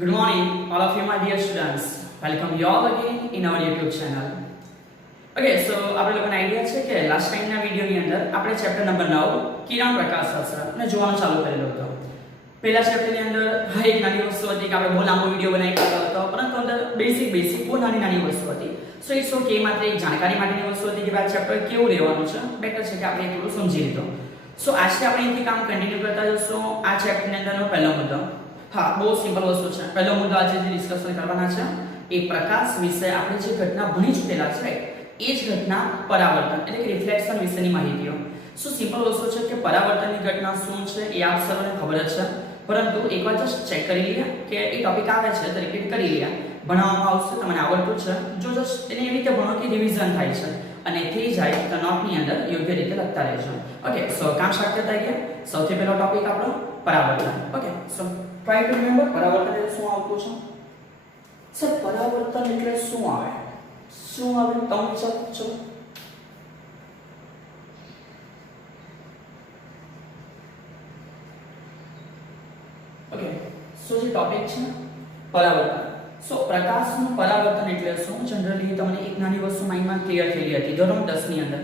Good morning, all of you, my dear students. Welcome you all again in our YouTube channel. Okay, so આપણે લોકોને idea છે કે last ટાઈમના વિડિયોની અંદર આપણે ચેપ્ટર નંબર 9 કિરણ પ્રકાશશાસ્ત્ર ને જોવાનું ચાલુ કરેલો હતો. પહેલા ચેપ્ટરની અંદર એક નાની વસ્તુ હતી કે આપણે બહુ લાંબો વિડિયો બનાવી કાઢ્યો હતો, પરંતુ અંદર બેસિક બહુ નાની વસ્તુ હતી. સો ઇટ્સ ઓકે, માત્ર એક જાણકારી માટેની વસ્તુ હતી કે આ ચેપ્ટર કેવું રહેવાનું છે. બેટર છે કે આપણે થોડું સમજી લીધું. સો આજથી આપણે અહીંથી કામ કન્ટિન્યુ કરતા જઈશું. આ ચેપ્ટરની અંદરનો પહેલો મુદ્દો, હા, બહુ સિમ્પલ વસ્તુ છે. પહેલો મુદ્દો આજે જે ડિસ્કશન કરવાના છે એ પ્રકાશ વિશે આપણે જે ઘટના ભણી ચૂકેલા છે, એ જ ઘટના પરાવર્તન એટલે કે રિફ્લેક્શન વિશેની માહિતીઓ. શું સિમ્પલ વસ્તુ છે કે પરાવર્તનની ઘટના શું છે એ આપ સૌને ખબર જ છે, પરંતુ એકવાર જસ્ટ ચેક કરી લઈએ કે એ ટોપિક આવે છે તો રિપીટ કરી લઈએ. ભણાવવામાં આવશે, તમને આવડતું છે, જો જસ્ટ એને એવી રીતે ભણો કે રિવિઝન થાય છે અને થઈ જાય તો નોટની અંદર યોગ્ય રીતે લખતા રહેજો. ઓકે, સો કામ સ્ટાર્ટ કરતા ગયા. સૌથી પહેલો ટોપિક આપણો પરાવર્તન. Okay, so try to remember પરાવર્તન એટલે શું આવતું છે. સર, પરાવર્તન એટલે શું આવે? શું આવે તમે ચલો. ઓકે, સો જે ટોપિક છે પરાવર્તન. સો પ્રકાશનું પરાવર્તન એટલે શું? જનરલી તમને એક નાની વસ્તુ માઇન્ડમાં ક્લિયર થયેલી હતી ધોરણ 10 ની અંદર.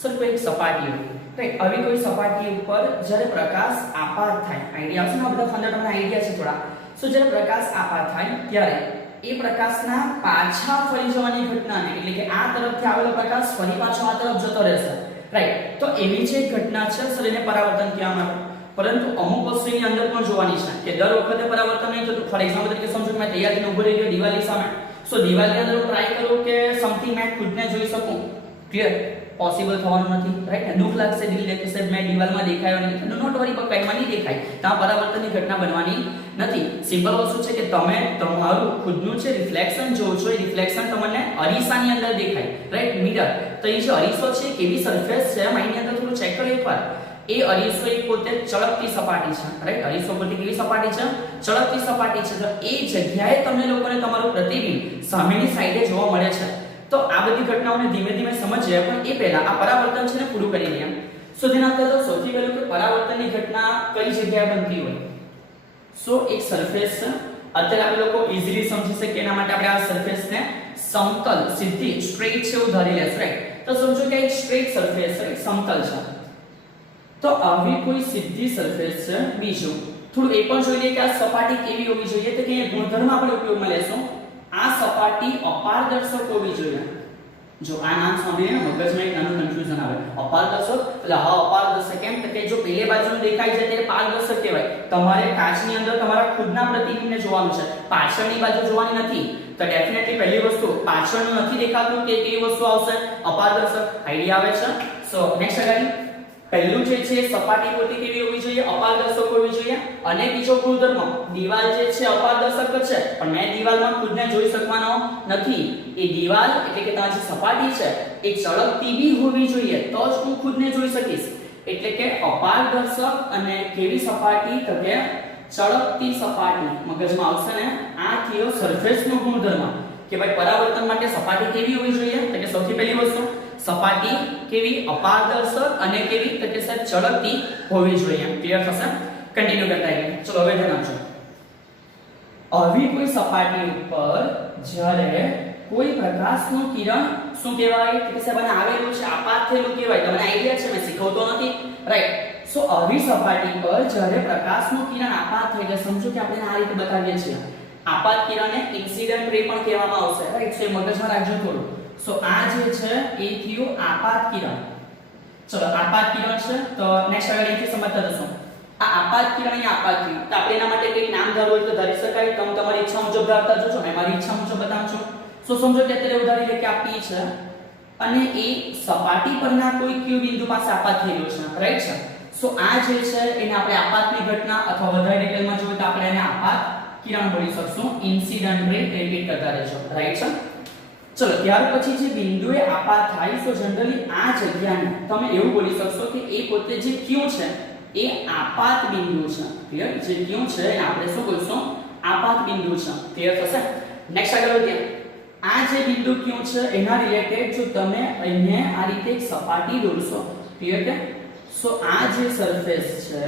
સર, કોઈ એક સપાટી રાઈટ, આવી કોઈ સપાટી ઉપર જ્યારે પ્રકાશ આપાત થાય, આઈડિયા આવશે ને બધા અંદર તમને આઈડિયા છે થોડા. સો જ્યારે પ્રકાશ આપાત થાય ત્યારે એ પ્રકાશના પાછા ફરી જવાની ઘટનાને એટલે કે આ તરફથી આવેલો પ્રકાશ ફરી પાછો આ તરફ જતો રહેશે, રાઈટ. તો એવી જે ઘટના છે સર એને પરાવર્તન કહેવામાં આવે. પરંતુ અમુક વસ્તુની અંદર પણ જોવાની છે કે દર વખતે પરાવર્તન નહીં થતું. ફોર એક્ઝામ્પલ તરીકે સમજો કે મેં તૈયાર થઈને ઊભો રહી ગયો દિવાલની સામે. સો દિવાલની અંદર હું ટ્રાય કરું કે સમથિંગ મેં ખુદને જોઈ શકું, ક્લિયર પોસિબલ થવાનું નથી, રાઈટ ને દુઃખ લાગશે, દિલ કે સાહેબ મેં દિવાલમાં દેખાયો નહીં. નોટ વરી, પણ કઈમાં નહીં દેખાય ત્યાં પરાવર્તનની ઘટના બનવાની નથી. સિમ્પલ વસ્તુ છે કે તમે તમારું ખુદનું જે રિફ્લેક્શન જોવો છો એ રિફ્લેક્શન તમને અરીસાની અંદર દેખાય, રાઈટ, મિરર. તો એ જે અરીસો છે કેવી સરફેસ છે માઇન્ડની અંદર થોડું ચેક કરો એકવાર. એ અરીસો એક પોતે ચળકતી સપાટી છે, રાઈટ. અરીસો પોતે કેવી સપાટી છે? ચળકતી સપાટી છે. તો એ જગ્યાએ તમને લોકોને તમારું પ્રતિબિંબ સામેની સાઈડે જોવા મળે છે. તો આ બધી ઘટનાઓને ધીમે ધીમે સમજીએ, પણ એ પહેલા આ પરાવર્તન છે ને પૂરું કરી લઈએ. સો તેના અંદર સૌથી પહેલું કે પરાવર્તનની ઘટના કઈ જગ્યાએ બનતી હોય? સો એક સરફેસ છે. અત્યારે આપણે લોકો ઈઝીલી સમજી શકીએ એના માટે આપણે આ સરફેસને સમતલ, સીધી, સ્ટ્રેટ છે એવું ધારી લેશું, રાઈટ. તો સમજો કે એક સ્ટ્રેટ સરફેસ છે, સમતલ છે. તો આવી કોઈ સીધી સરફેસ છે. બીજું થોડું એ પણ જોઈ લઈએ કે આ સપાટી કેવી હોવી જોઈએ. તો કે ગુણધર્મ આપણે ઉપયોગમાં લેશું. આ સપાટી અપારદર્શક હોવી જોઈએ. જો આ નામ સાંભળીને મગજમાં એક નાનું કન્ફ્યુઝન આવે. અપારદર્શક એટલે હા અપારદર્શક કેમ? કે જો પેલી બાજુનું દેખાય છે તે પારદર્શક કહેવાય. તમારે કાચની અંદર તમારા ખુદના પ્રતિબિંબને જોવાનું છે, પાછળની બાજુ જોવાની નથી. તો ડેફિનેટલી પહેલી વસ્તુ પાછળનું નથી દેખાતું કે કેવી વસ્તુ આવશે? અપારદર્શક. આઈડિયા આવે છે? સો નેક્સ્ટ again પહેલું જે છે સપાટી પોતે કેવી હોવી જોઈએ? અપારદર્શક હોવી જોઈએ. અને બીજો ગુણધર્મ, દિવાલ જે છે અપારદર્શક છે, પણ મેં દિવાલમાં ખુદને જોઈ શકવાનો નથી. એ દિવાલ એટલે કે ત્યાં જે સપાટી છે એ ચળકતી બી હોવી જોઈએ, તો જ હું ખુદને જોઈ શકીશ. એટલે કે અપારદર્શક અને કેવી સપાટી? તો કે ચળકતી સપાટી. મગજમાં આવશે ને? આ થયો સરફેસનો ગુણધર્મ કે ભાઈ પરાવર્તન માટે સપાટી કેવી હોવી જોઈએ? તો કે સૌથી પહેલી વસ્તુ સપાટી કેવી? અપારદર્શક અને કેવી? તો કે સર ચળકતી હોવી જોઈએ. ક્લિયર થશે? કન્ટિન્યુ કરતા આવીએ. ચલો હવે ધ્યાન આપજો. આવી કોઈ સપાટી ઉપર જ્યારે કોઈ પ્રકાશનું કિરણ શું કહેવાય? તો કે સાહેબ આને આવેલું છે, આપાત થયેલું કહેવાય. તમને આઈડિયા છે, મેં શીખવતો નથી, રાઈટ. સો આવી સપાટી પર જ્યારે પ્રકાશનું કિરણ આપાત થઈ જાય, સમજો કે આપણે આ રીતે બતાવીએ છીએ. આપાત કિરણને ઇન્સિડન્ટ રે પણ કહેવામાં આવશે, રાઈટ. સો એ મગજમાં રાખજો થોડું. સો આ જે છે એ થયું આપાત કિરણ. ચલો આપાત કિરણ છે. તો નેક્સ્ટ આગળ અહીંથી સમજતા જશો. આ આપાત કિરણ અહીંયા આપાત થયું. તો આપણે એના માટે કંઈક નામ ધારવું હોય તો ધારી શકાય. તમે તમારી ઈચ્છા મુજબ ધારતા જજો, મેં મારી ઈચ્છા મુજબ બતાવજો. સો સમજો કે અત્યારે ઉદાહરણ લે કે આ P છે અને એ સપાટી પરના કોઈ Q બિંદુ પાસે આપાત થયેલો છે, રાઈટ છે. સો આ જે છે એને આપણે આપાતની ઘટના અથવા વધારે ડિટેલમાં જોઈએ તો આપણે એને આપાત કિરણ બોલી શકશું. ઇન્સિડન્ટ રે રિપીટ કરતા રહેજો, રાઈટ છે. ચલો ત્યાર પછી જે બિંદુએ આપાત થાય, તો જનરલી આ જગ્યાને તમે એવું બોલી શકશો કે એ પોતે જે Q છે એ આપાત બિંદુ છે. ક્લિયર? જે Q છે એને આપણે શું બોલશું? આપાત બિંદુ છે. ક્લિયર થશે? નેક્સ્ટ આગળ વધીએ. આ જે બિંદુ Q છે એના રિલેટેડ જો તમે અહીંયા આ રીતે એક સપાટી દોરશો, ક્લિયર કે? સો આ જે સરફેસ છે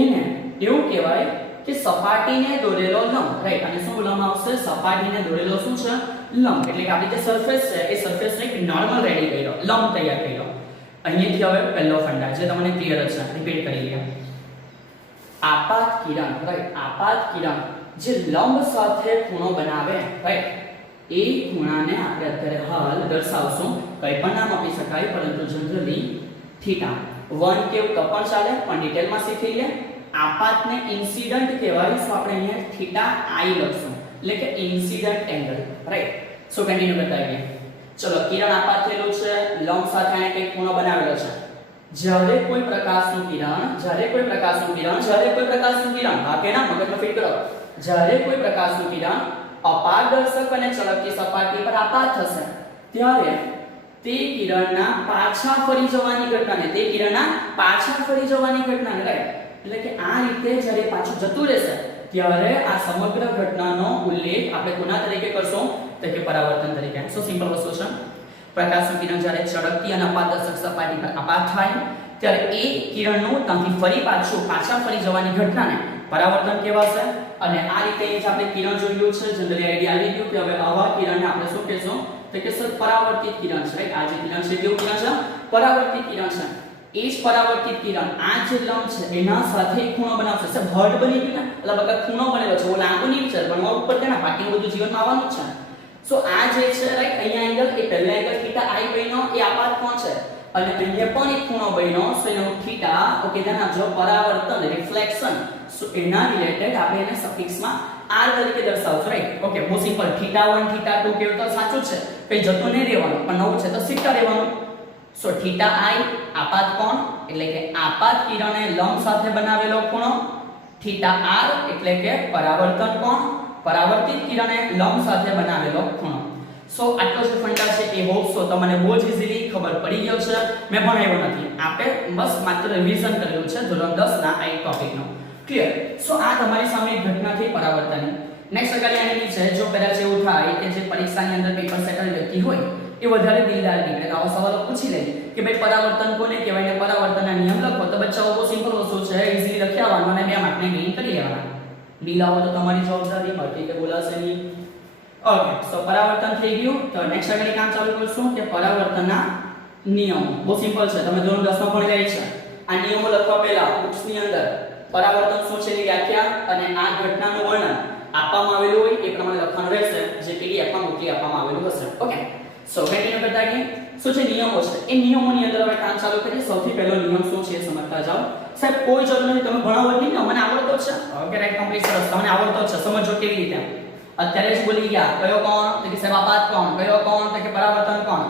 એને એવું કહેવાય કે કે સપાટીને દોરેલો લંબ, રાઈટ, અને શું બોલવામાં આવશે? સપાટીને દોરેલો શું છે? લંબ. એટલે કે આપણી જે સરફેસ છે એ સરફેસને એક નોર્મલ રેડી કર્યો, લંબ તૈયાર કર્યો. અહીંયાથી હવે પહેલો ફંડા જે તમને ક્લિયર છે, રિપીટ કરી લઈએ. આપાત કિરણ, રાઈટ, આપાત કિરણ જે લંબ સાથે ખૂણો બનાવે, રાઈટ, એ ખૂણાને આપણે અત્યારે હાલ દર્શાવશું. કંઈ પણ નામ આપી શકાય, પરંતુ જનરલી થીટા. 1 કેવું તો પણ ચાલે, પણ ડિટેલમાં શીખી લે. આપાતને ઇન્સિડન્ટ કહેવાય, તો આપણે અહીંયા થીટા આઈ લખશું, એટલે કે ઇન્સિડન્ટ એંગલ, રાઈટ. સો કન્ટિન્યુ કરતા આવીએ. ચલો, કિરણ આપાત થયેલું છે, લંબ સાથે આને કંઈક ખૂણો બનાવેલો છે. જ્યારે કોઈ પ્રકાશનું કિરણ, વાક્યના મગજમાં ફિટ કરો. જ્યારે કોઈ પ્રકાશનું કિરણ અપારદર્શક અને ચળકતી સપાટી પર આપાત થશે, ત્યારે તે કિરણના પાછા ફરી જવાની ઘટનાને, રાઈટ, એટલે કે આ રીતે જ્યારે પાછું જતું રહેશે ત્યારે આ સમગ્ર ઘટનાનો ઉલ્લેખ આપણે કોના તરીકે કરશું? તો કે પરાવર્તન તરીકે. સો સિમ્પલ વસ્તુ છે. પ્રકાશનું કિરણ જ્યારે ચળકતી અને અપારદર્શક સપાટી પર આપાત થાય ત્યારે એ કિરણનું ત્યાંથી ફરી પાછા ફરી જવાની ઘટનાને પરાવર્તન કહેવાશે. અને આ રીતે જે આપણે કિરણ જોયું છે, જનરલી આઈડિયા આવી ગયો કે હવે આવા કિરણને આપણે શું કહેશું? તો કે સર પરાવર્તિત કિરણ છે, રાઈટ. આ જે કિરણ છે કેવું કિરણ છે? પરાવર્તિત કિરણ છે. એ જ પરાવર્તિત કિરણ આ જે લંબ છે એના સાથે ખૂણો બનાવશે. સર હર્ટ બની ગયું ને, એટલે બકા ખૂણો બનેલો છે, ઓ લાંબુ નહીં છે, બનવા ઉપર છે ને, બાકીનું બધું જીવનમાં આવવાનું જ છે. સો આ જે છે, રાઈટ, અહીંયા એંગલ એ પહેલા એંગલ થીટા આઈ બન્યો, એ આપાત કોણ છે, અને અહીંયા પણ એક ખૂણો બન્યો, સો એનો થીટા, ઓકે, ધ્યાન આપજો, પરાવર્તન, રિફ્લેક્શન. સો એના રિલેટેડ આપણે એને સફિક્સમાં r તરીકે દર્શાવશું, રાઈટ. ઓકે, બહુ સિમ્પલ. થીટા 1 થીટા 2 કેવું તો સાચું છે, કઈ જતો નહીં રહેવાનું, પણ નવું છે તો સિક્કા રહેવાનું. સો થીટા આઈ આપાત કોણ, એટલે કે આપાત કિરણે લંબ સાથે બનાવેલો ખૂણો. થીટા આર એટલે કે પરાવર્તન કોણ, પરાવર્તિત કિરણે લંબ સાથે બનાવેલો ખૂણો. સો આટલો જે ફંડા છે એ હોપ સો તમને બહુ જ ઈઝીલી ખબર પડી ગયો છે. મેં ભણાવ્યો નથી, આપણે બસ માત્ર રિવિઝન કરેલું છે ધોરણ 10 ના આ ટોપિકનો. ક્લિયર? સો આ તમારી સામે એક ઘટના થઈ પરાવર્તનની. નેક્સ્ટ અગાડી આની છે, જો કદાચ એવું થાય કે જે પરીક્ષાની અંદર પેપર સેટલ વ્યક્તિ હોય એ વધારે દિલદાર નીકળે, તો આવા સવાલો પૂછી લે કે ભાઈ પરાવર્તન કોને કહેવાય ને પરાવર્તનના નિયમ લખો, તો બચ્ચાઓ બહુ સિમ્પલ વસ્તુ છે, ઈઝીલી લખી આવવાનું અને 2 માર્કને ગેઇન કરી લેવાના. લીલાવો તો તમારી જવાબદારી, બાકી કે બોલાશે નહીં. ઓકે, સો પરાવર્તન થઈ ગયું. તો નેક્સ્ટ આગળ કામ ચાલુ કરશું કે પરાવર્તનના નિયમો. બહુ સિમ્પલ છે, તમે ધોરણ 10 માં ભણેલા છે. આ નિયમો લખવા પહેલા બુક્સની અંદર પરાવર્તન શું છે એની વ્યાખ્યા અને આ ઘટનાનું વર્ણન આપવામાં આવેલું હોય એ પ્રમાણે લખવાનું રહેશે, જે PDF માં મોકલી આપવામાં આવેલું હશે. ઓકે, સો કન્ટિન્યુ કરતા કે શું છે નિયમો છે, એ નિયમોની અંદર હવે કામ ચાલુ કરીએ. સૌથી પહેલો નિયમ શું છે એ સમજતા જાઓ. સાહેબ કોઈ જરૂર નથી, તમે ભણાવો નહીં ને, મને આવડતો જ છે. ઓકે, રાઈટ, કમ્પ્લીટ, સરસ, તમને આવડતો જ છે, સમજો કેવી રીતે. અત્યારે જ બોલી ગયા કયો કોણ, તો કે સાહેબ આપાત કોણ, કયો કોણ, તો કે પરાવર્તન કોણ.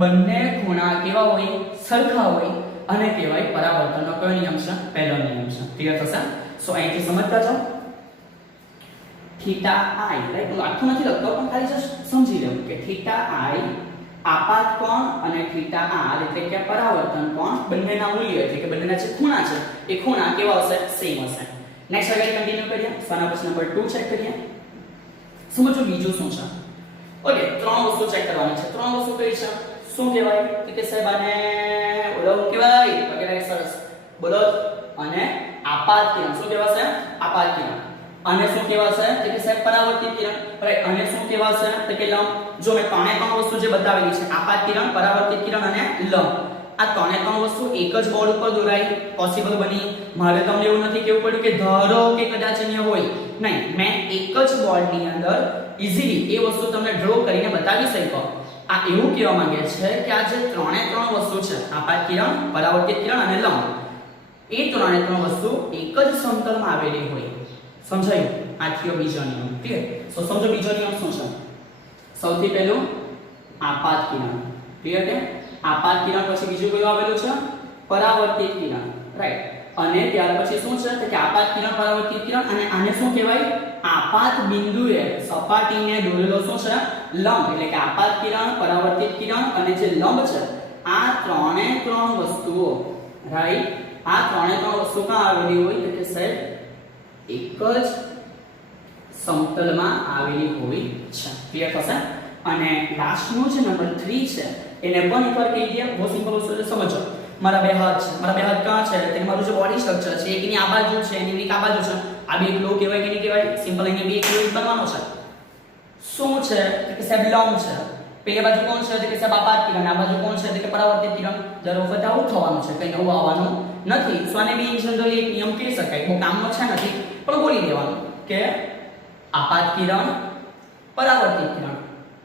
બંને ખૂણા કેવા હોય? સરખા હોય, અને કહેવાય પરાવર્તનનો કયો નિયમ છે? પહેલો નિયમ છે. ક્લિયર થશે? સો અહીંથી સમજતા જાઓ. થીટા આઈ, રાઈટ, હું આખું નથી લખતો પણ ખાલી જસ્ટ સમજી લેવું કે થીટા આઈ આપાત કોણ અને થીટા આર એટલે કે પરાવર્તન કોણ, બંનેના મૂલ્ય એટલે કે બંનેના જે ખૂણા છે એ ખૂણા કેવા હશે? સેમ હશે. નેક્સ્ટ આગળ કન્ટિન્યુ કરીએ. સોના પછી નંબર 2 ચેક કરીએ. સમજો બીજું શું છે. ઓકે, 3 વસ્તુ ચેક કરવાની છે. 3 વસ્તુ કઈ છે? શું કહેવાય? કે સાહેબ આને બોલો કહેવાય, વગેરે, સરસ, બોલો. અને આપાત કિરણ શું કહેવાશે? આપાત કિરણ. અને શું કહેવાશે? કે સાહેબ પરાવર્તિત કિરણ. રાઈટ, અને શું કહેવાશે? તો કે લંબ. જો મેં 3 વસ્તુ જે બતાવેલી છે, આપાત કિરણ, પરાવર્તિત કિરણ અને લંબ, આ 3 વસ્તુ એક જ બોર્ડ ઉપર દોરાઈ પોસિબલ બની. મારે તમને એવું નથી કેવું પડ્યું કે ધારો કે કદાચ અહીંયા હોય, નહીં, મેં એક જ બોર્ડની અંદર ઈઝીલી એ વસ્તુ તમને ડ્રો કરીને બતાવી શક્યો. આ એવું કહેવા માંગે છે કે આ જે 3 વસ્તુ છે, આપાત કિરણ, પરાવર્તિત કિરણ અને લંબ, એ 3 વસ્તુ એક જ સમતલમાં આવેલી હોય. સમજાયું? આ થયો બીજો નિયમ. ક્લિયર? સો સમજો બીજો નિયમ શું છે. સૌથી પહેલું આપાત કિરણ. ક્લિયર કે? આપાત કિરણ પછી બીજું કયું આવેલું છે? પરાવર્તિત કિરણ. રાઈટ, અને ત્યાર પછી શું છે? તો કે આપાત કિરણ, પરાવર્તિત કિરણ, અને આને શું કહેવાય? આપાત બિંદુએ સપાટીને દોરેલો શું છે? લંબ. એટલે કે આપાત કિરણ, પરાવર્તિત કિરણ અને જે લંબ છે, આ 3 વસ્તુઓ, રાઈટ, આ 3 વસ્તુ ક્યાં આવેલી હોય? તો કે સાહેબ એક જ સમતલમાં આવેલી હોય છે. ક્લિયર થશે? અને લાસ્ટનો જે નંબર 3 છે એને પણ એકવાર કહી દઈએ. બહુ સિમ્પલ વસ્તુ છે, સમજો. મારા 2 હાથ છે, મારા 2 હાથ ક્યાં છે? એટલે મારું જે બોડી સ્ટ્રક્ચર છે, એકની આ બાજુ છે, એની આ બાજુ છે, આ બે એક લો કહેવાય કે નહીં કહેવાય? સિમ્પલ અહીંયા બે એક લો બનવાનો છે. શું છે કે સાહેબ લંબ છે. પેલી બાજુ કોણ છે કે સાહેબ આપાત કિરણ, આ બાજુ કોણ છે કે પરાવર્તિત કિરણ. દર વખતે આવું થવાનું છે, કંઈ નવું આવવાનું નથી. સો આને બી જનરલી એક નિયમ કહી શકાય, બહુ કામનો છે નથી પણ બોલી દેવાનું કે આપાત કિરણ, પરાવર્તિત કિરણ.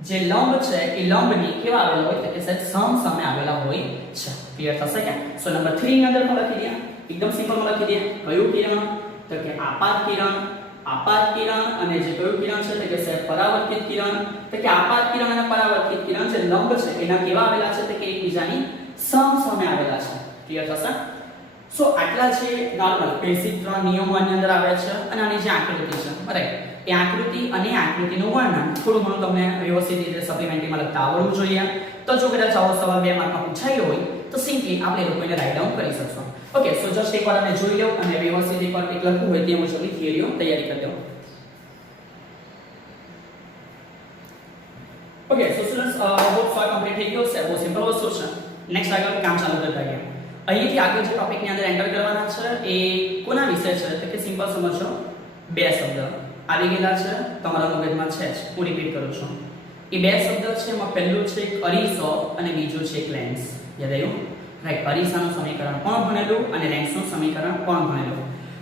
જે લંબ છે એ લંબની કેવા આવેલા હોય કે સાહેબ સમસામે આવેલા હોય છે. ક્લિયર થશે કે? સો નંબર 3 ની અંદર પણ લખી દે, એકદમ સિમ્પલ માં લખી દે. કયું કિરણ? તો કે આપાત કિરણ. આપાત કિરણ અને જે કયું કિરણ છે તો કે સાહેબ પરાવર્તિત કિરણ. તો કે આપાત કિરણ અને પરાવર્તિત કિરણ જે લંબ છે એના કેવા આવેલા છે તો કે એકબીજાની સમસામે આવેલા છે. ક્લિયર થશે? સો આટલા છે નોર્મલ બેસિક 3 નિયમો આની અંદર આવે છે. અને આની જે આકૃતિ છે રાઈટ, એ આકૃતિ અને આકૃતિનું વર્ણન થોડું ઘણું તમને વ્યવસ્થિત રીતે સપ્લિમેન્ટરીમાં લખતા આવડવું જોઈએ. તો જો કદાચ આવો સવાલ 2 માર્કમાં પૂછાયો હોય તો સિમ્પલી આપણે લોકોને રાઇટ ડાઉન કરી શકશો. ઓકે, સો જસ્ટ એકવાર અમે જોઈ લો અને વ્યવસ્થિત એકવાર એક લખવું હોય તે મુજબની થિયરીઓ તૈયારી કરી લો. ઓકે, સો સ્ટુડન્ટ્સ હોપ સો કમ્પ્લીટ થઈ ગયો છે. બહુ સિમ્પલ વસ્તુ છે. નેક્સ્ટ આગળ કામ ચાલુ કરતા ગયા. અહીંથી આગળ જે ટોપિકની અંદર એન્ટર કરવાના છે એ કોના વિશે છે તો કે સિમ્પલ સમજો. બે શબ્દ આવી ગયેલા છે તમારા મગજમાં છે જ, હું રિપીટ કરું છું. એ બે શબ્દ છે એમાં પહેલું છે એક અરીસો અને બીજું છે એક લેન્સ. યાદ આવ્યું? રાઈટ, અરીસાનું સમીકરણ પણ ભણેલું અને લેન્સનું સમીકરણ પણ ભણેલું.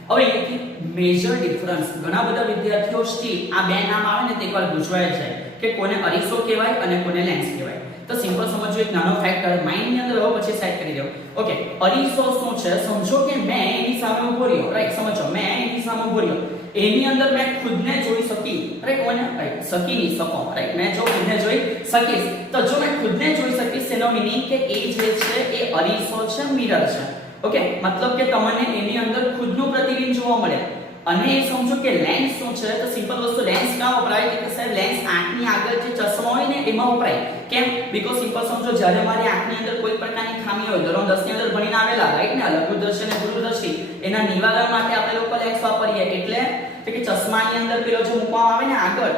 હવે અહીંથી મેજર ડિફરન્સ ઘણા બધા વિદ્યાર્થીઓ સ્ટીલ આ બે નામ આવે ને તે એકવાર ગુજવાય છે કે કોને અરીસો કહેવાય અને કોને લેન્સ કહેવાય. તો સિમ્પલ સમજો, એક નાનો ફેક્ટર માઇન્ડ ની અંદર હવે પછી સેટ કરી દો. ઓકે, અરીસો શું છે? સમજો કે મેં એની સામે ઊભો રહ્યો. રાઈટ, સમજો મેં એની સામે ઊભો રહ્યો, એની અંદર મેં ખુદને જોઈ શકી. રાઈટ, કોને? રાઈટ, શકી નહીં શકો. રાઈટ, મેં જો ખુદને જોઈ શકીશ તો જો મેં ખુદને જોઈ શકીશ એનો મીનિંગ કે એ જે છે એ અરીસો છે, મિરર છે. ઓકે, મતલબ કે તમને એની અંદર ખુદનું પ્રતિબિંબ જોવા મળે. અને એ સમજો કે લેન્સ શું છે તો સિમ્પલ વસ્તુ, લેન્સ ક્યાં વપરાય કે સાહેબ લેન્સ આંખની આગળ જે ચશ્મા હોય ને એમાં વપરાય. કેમ? બીકોઝ સિમ્પલ સમજો જ્યારે મારી આંખની અંદર કોઈ પ્રકારની ખામી હોય, ધોરણ 10 ની અંદર ભણીને આવેલા રાઈટ ને, લઘુદ્રષ્ટિ અને દૂરદ્રષ્ટિ, એના નિવારણ માટે આપણે લોકો લેન્સ વાપરીએ. એટલે કે ચશ્માની અંદર પેલો જે મૂકવામાં આવે ને આગળ,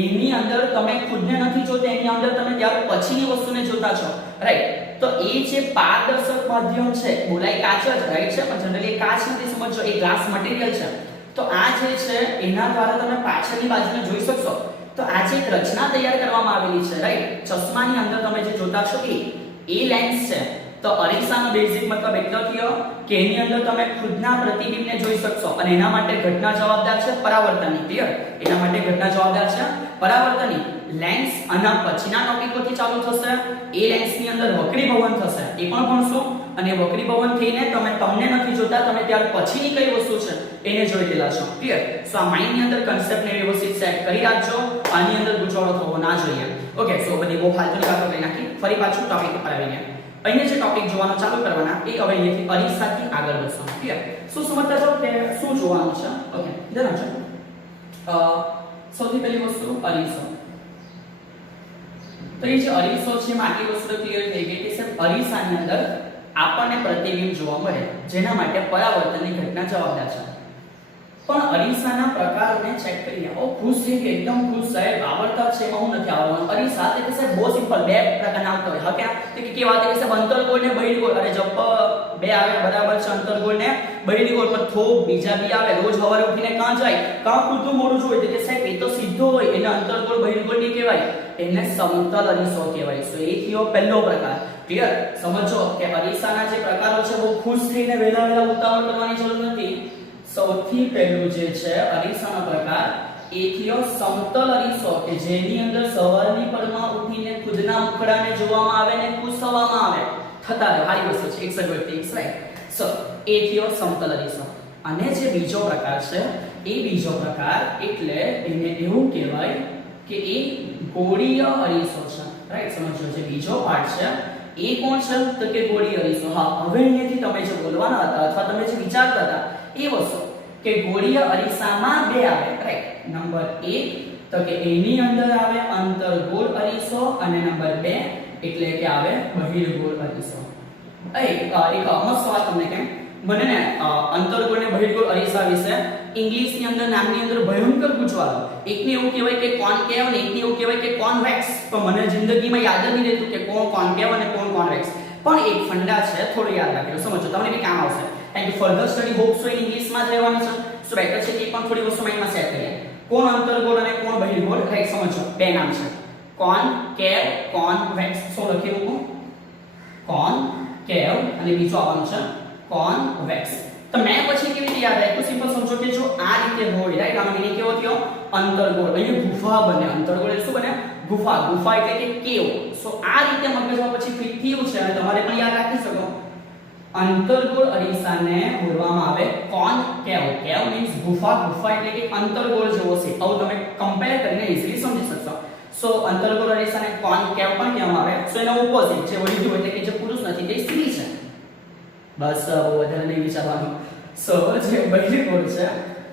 એની અંદર તમે ખુદને નથી જોતા, એની અંદર તમે ત્યાર પછીની વસ્તુને જોતા છો. રાઈટ, તો એ જે પારદર્શક માધ્યમ છે, બોલાય કાચ જ રાઈટ છે, પણ જનરલી કાચ નથી સમજો, એ ગ્લાસ મટીરીયલ છે. તો આ જે છે એના દ્વારા તમે પાછળની બાજુને જોઈ શકશો. તો આ જે એક રચના તૈયાર કરવામાં આવેલી છે રાઈટ, ચશ્માની અંદર તમે જે જોતા છો એ લેન્સ છે. તો અરીસાનો બેઝિક મતલબ એટલો થયો કે એની અંદર તમે ખુદના પ્રતિબિંબને જોઈ શકશો અને એના માટે ઘટના જવાબદાર છે પરાવર્તનની. ક્લિયર? એના માટે ઘટના જવાબદાર છે પરાવર્તનની. લેન્સ આના પછીના ટોપિકોથી ચાલુ થશે. એ લેન્સની અંદર વક્રીભવન થશે, એ પણ ભણશો. અને વક્રીભવન થઈને તમને નથી જોતા, તમે ત્યાર પછીની કઈ વસ્તુ છે એને જોઈ લેલા છો. ક્લિયર? સો આ માઇન્ડની અંદર કન્સેપ્ટને વ્યવસ્થિત સેટ કરી રાખજો. આની અંદર ગુચવાડો થવો ના જોઈએ. ઓકે, સો બધી બહુ ફાલતુની વાતો કરી નાખી. ફરી પાછું ટોપિક પર આવી ગયા. અહીંયા જે ટોપિક જોવાનો ચાલુ કરવાના એ હવે અહીંયાથી અરીસાથી આગળ વધશું. ક્લિયર? શું સમજતા છો કે શું જોવાનું છે? ઓકે, ધ્યાન આપજો. સૌથી પહેલી વસ્તુ અરીસો. તો એ જે અરીસો છે આટલી વસ્તુ ક્લિયર થઈ ગઈ કે સાહેબ અરીસાની અંદર આપણને પ્રતિબિંબ જોવા મળે, જેના માટે પરાવર્તનની ઘટના જવાબદાર છે. પણ અરીસાના પ્રકારોને ચેક કરીએ. ઓ ખુશ થઈ ગઈ, એકદમ ખુશ સાહેબ, આવડતા છે એમાં હું નથી આવડવાનું. અરીસા એટલે સાહેબ બહુ સિમ્પલ, બે પ્રકારના આવતા હોય. હા કે કેવા તે સાહેબ અંતર્ગોળ ને બહિર્ગોળ. અરે જપ બે આવે બરાબર છે, અંતર્ગોળ ને બહિર્ગોળ. પણ થોક બીજા બી આવે. રોજ સવારે ઉઠીને કાં જાય, કાં ખુદનું મોઢું જોઈ કે સાહેબ એ તો સીધો હોય, એને અંતર્ગોળ બહિર્ગોળ ની કહેવાય, એને સમતલ અરીસો કહેવાય. સો એ થયો પહેલો પ્રકાર. ક્લિયર? સમજો કે અરીસાના જે પ્રકારો છે બહુ ખુશ થઈને વહેલા ઉતાવળ કરવાની જરૂર નથી. સૌથી પહેલું જે છે અરીસાનો પ્રકાર એ થયો સમતલ અરીસો, કે જેની અંદર સવારની પરમાં ઉઠીને ખુદના મુખડાને જોવામાં આવે ને ખુશ થવામાં આવે. થતા રહે, હારી વસ્તુ છે. એક સગવડથી એક રાઈટ. સો એ થયો સમતલ અરીસો. અને જે બીજો પ્રકાર છે એ બીજો પ્રકાર એટલે એને એવું કહેવાય કે એ ગોળીય અરીસો છે. રાઈટ, સમજો. જે બીજો પાર્ટ છે એ કોણ છે તો કે ગોળીય અરીસો. હા, હવે અહીંયાથી તમે જે બોલવાના હતા અથવા તમે જે વિચારતા હતા એ વસ્તુ કે ગોળીય અરીસામાં બે આવે. રાઈટ, નંબર 1 તો કે એની અંદર આવે અંતર્ગોળ અરીસો અને નંબર 2 એટલે કે આવે બહિર્ગોળ અરીસો. એક મસ્ત વાત તમને કેમ મને ને અંતર્ગોળ ને બહિર્ગોળ અરીસા વિશે ઇંગ્લિશ ની અંદર નામની અંદર ભયંકર પૂછવાલો. એકને એવું કહેવાય કે કોન્કેવ ને એકને એવું કહેવાય કે કોન્વેક્સ. તો મને જિંદગીમાં યાદ જ નહીં રહેતું કે કોણ કોન્કેવ અને કોણ કોન્વેક્સ. પણ એક ફંડા છે, થોડું યાદ રાખજો. સમજો, તમને બી કામ આવશે. કારણ કે further study hope so in ઇંગ્લિશમાં જ રહેવાની છે. સો સો બેટર છે કે પણ થોડી વસ્તુ માઇન્ડમાં સેટ કરીએ. કોણ અંતર્ગોળ અને કોણ બહિર્ગોળ, રાઈટ? સમજો બે નામ છે, કોનકેવ, કોન્વેક્સ. સો લખી મૂકો કોનકેવ અને બીજો આવવાનું છે કોન્વેક્સ. તો મેં પછી કેવી રીતે યાદ આવે? તો સિમ્પલ સમજો કે જો આ રીતે હોય, રાઈટ, આનો મીનિંગ કેવો થયો? અંતર્ગોળ. અહીંયા ગુફા બને. અંતર્ગોળ એટલે શું બને? ગુફા. ગુફા એટલે કે કેવ. સો આ રીતે મગજમાં પછી ફિટ થયું છે અને તમારે પણ યાદ રાખી શકો. અંતર્ગોળ અરીસાને બોલવામાં આવે કોનકેવ. કેવ મીન્સ ગુફા. ગુફા એટલે કે અંતર્ગોળ જેવો છે. આવું તમે કમ્પેર કરીને ઈઝીલી સમજી શકશો. સો અંતર્ગોળ અરીસાને કોનકેવ પણ કહેવામાં આવે. સો એનો ઓપોઝિટ છે વળીધું એટલે કે જે પુરુષ નથી તે સ્ત્રી છે. બસ બહુ વધારે નહીં વિચારવાનું. સો જે બહિર્ગોળ છે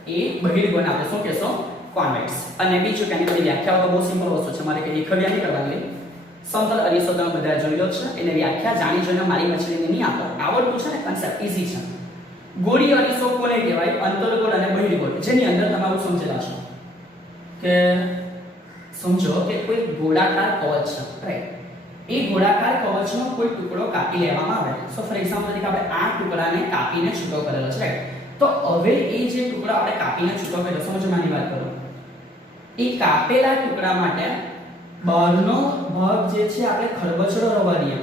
એ બહિર્ગોળ આપણે શું કહેશો? કોન્વેક્સ. અને બીજું કે આની બધી વ્યાખ્યાઓ તો બહુ સિમ્પલ વસ્તુ છે, મારે કઈ ખબર નહીં કરવાની. સમતલ અરીસો તમે બધા જોઈ લો છે એટલે વ્યાખ્યા જાણી જોઈને મારી મછલીને નહીં આપો. આવડતું છે ને, કન્સેપ્ટ ઈઝી છે. ગોળી અરીસો કોને કહેવાય? અંતર્ગોળ અને બહિર્ગોળ, જેની અંદર તમે આવું સમજેલા છો કે સમજો કે કોઈ ગોળાકાર કવચ છે, રાઈટ? એ ગોળાકાર કવચનો કોઈ ટુકડો કાપી લેવામાં આવે. સો ફોર એક્ઝામ્પલ તરીકે આપણે આ ટુકડાને કાપીને છૂટો કરેલો છે, રાઈટ? તો હવે એ જે ટુકડો આપણે કાપીને છૂટો કર્યો, સમજો મારી વાત કરો, એ કાપેલા ટુકડા માટે બહારનો ભાગ જે છે આપણે ખરબચડો રવા દઈએ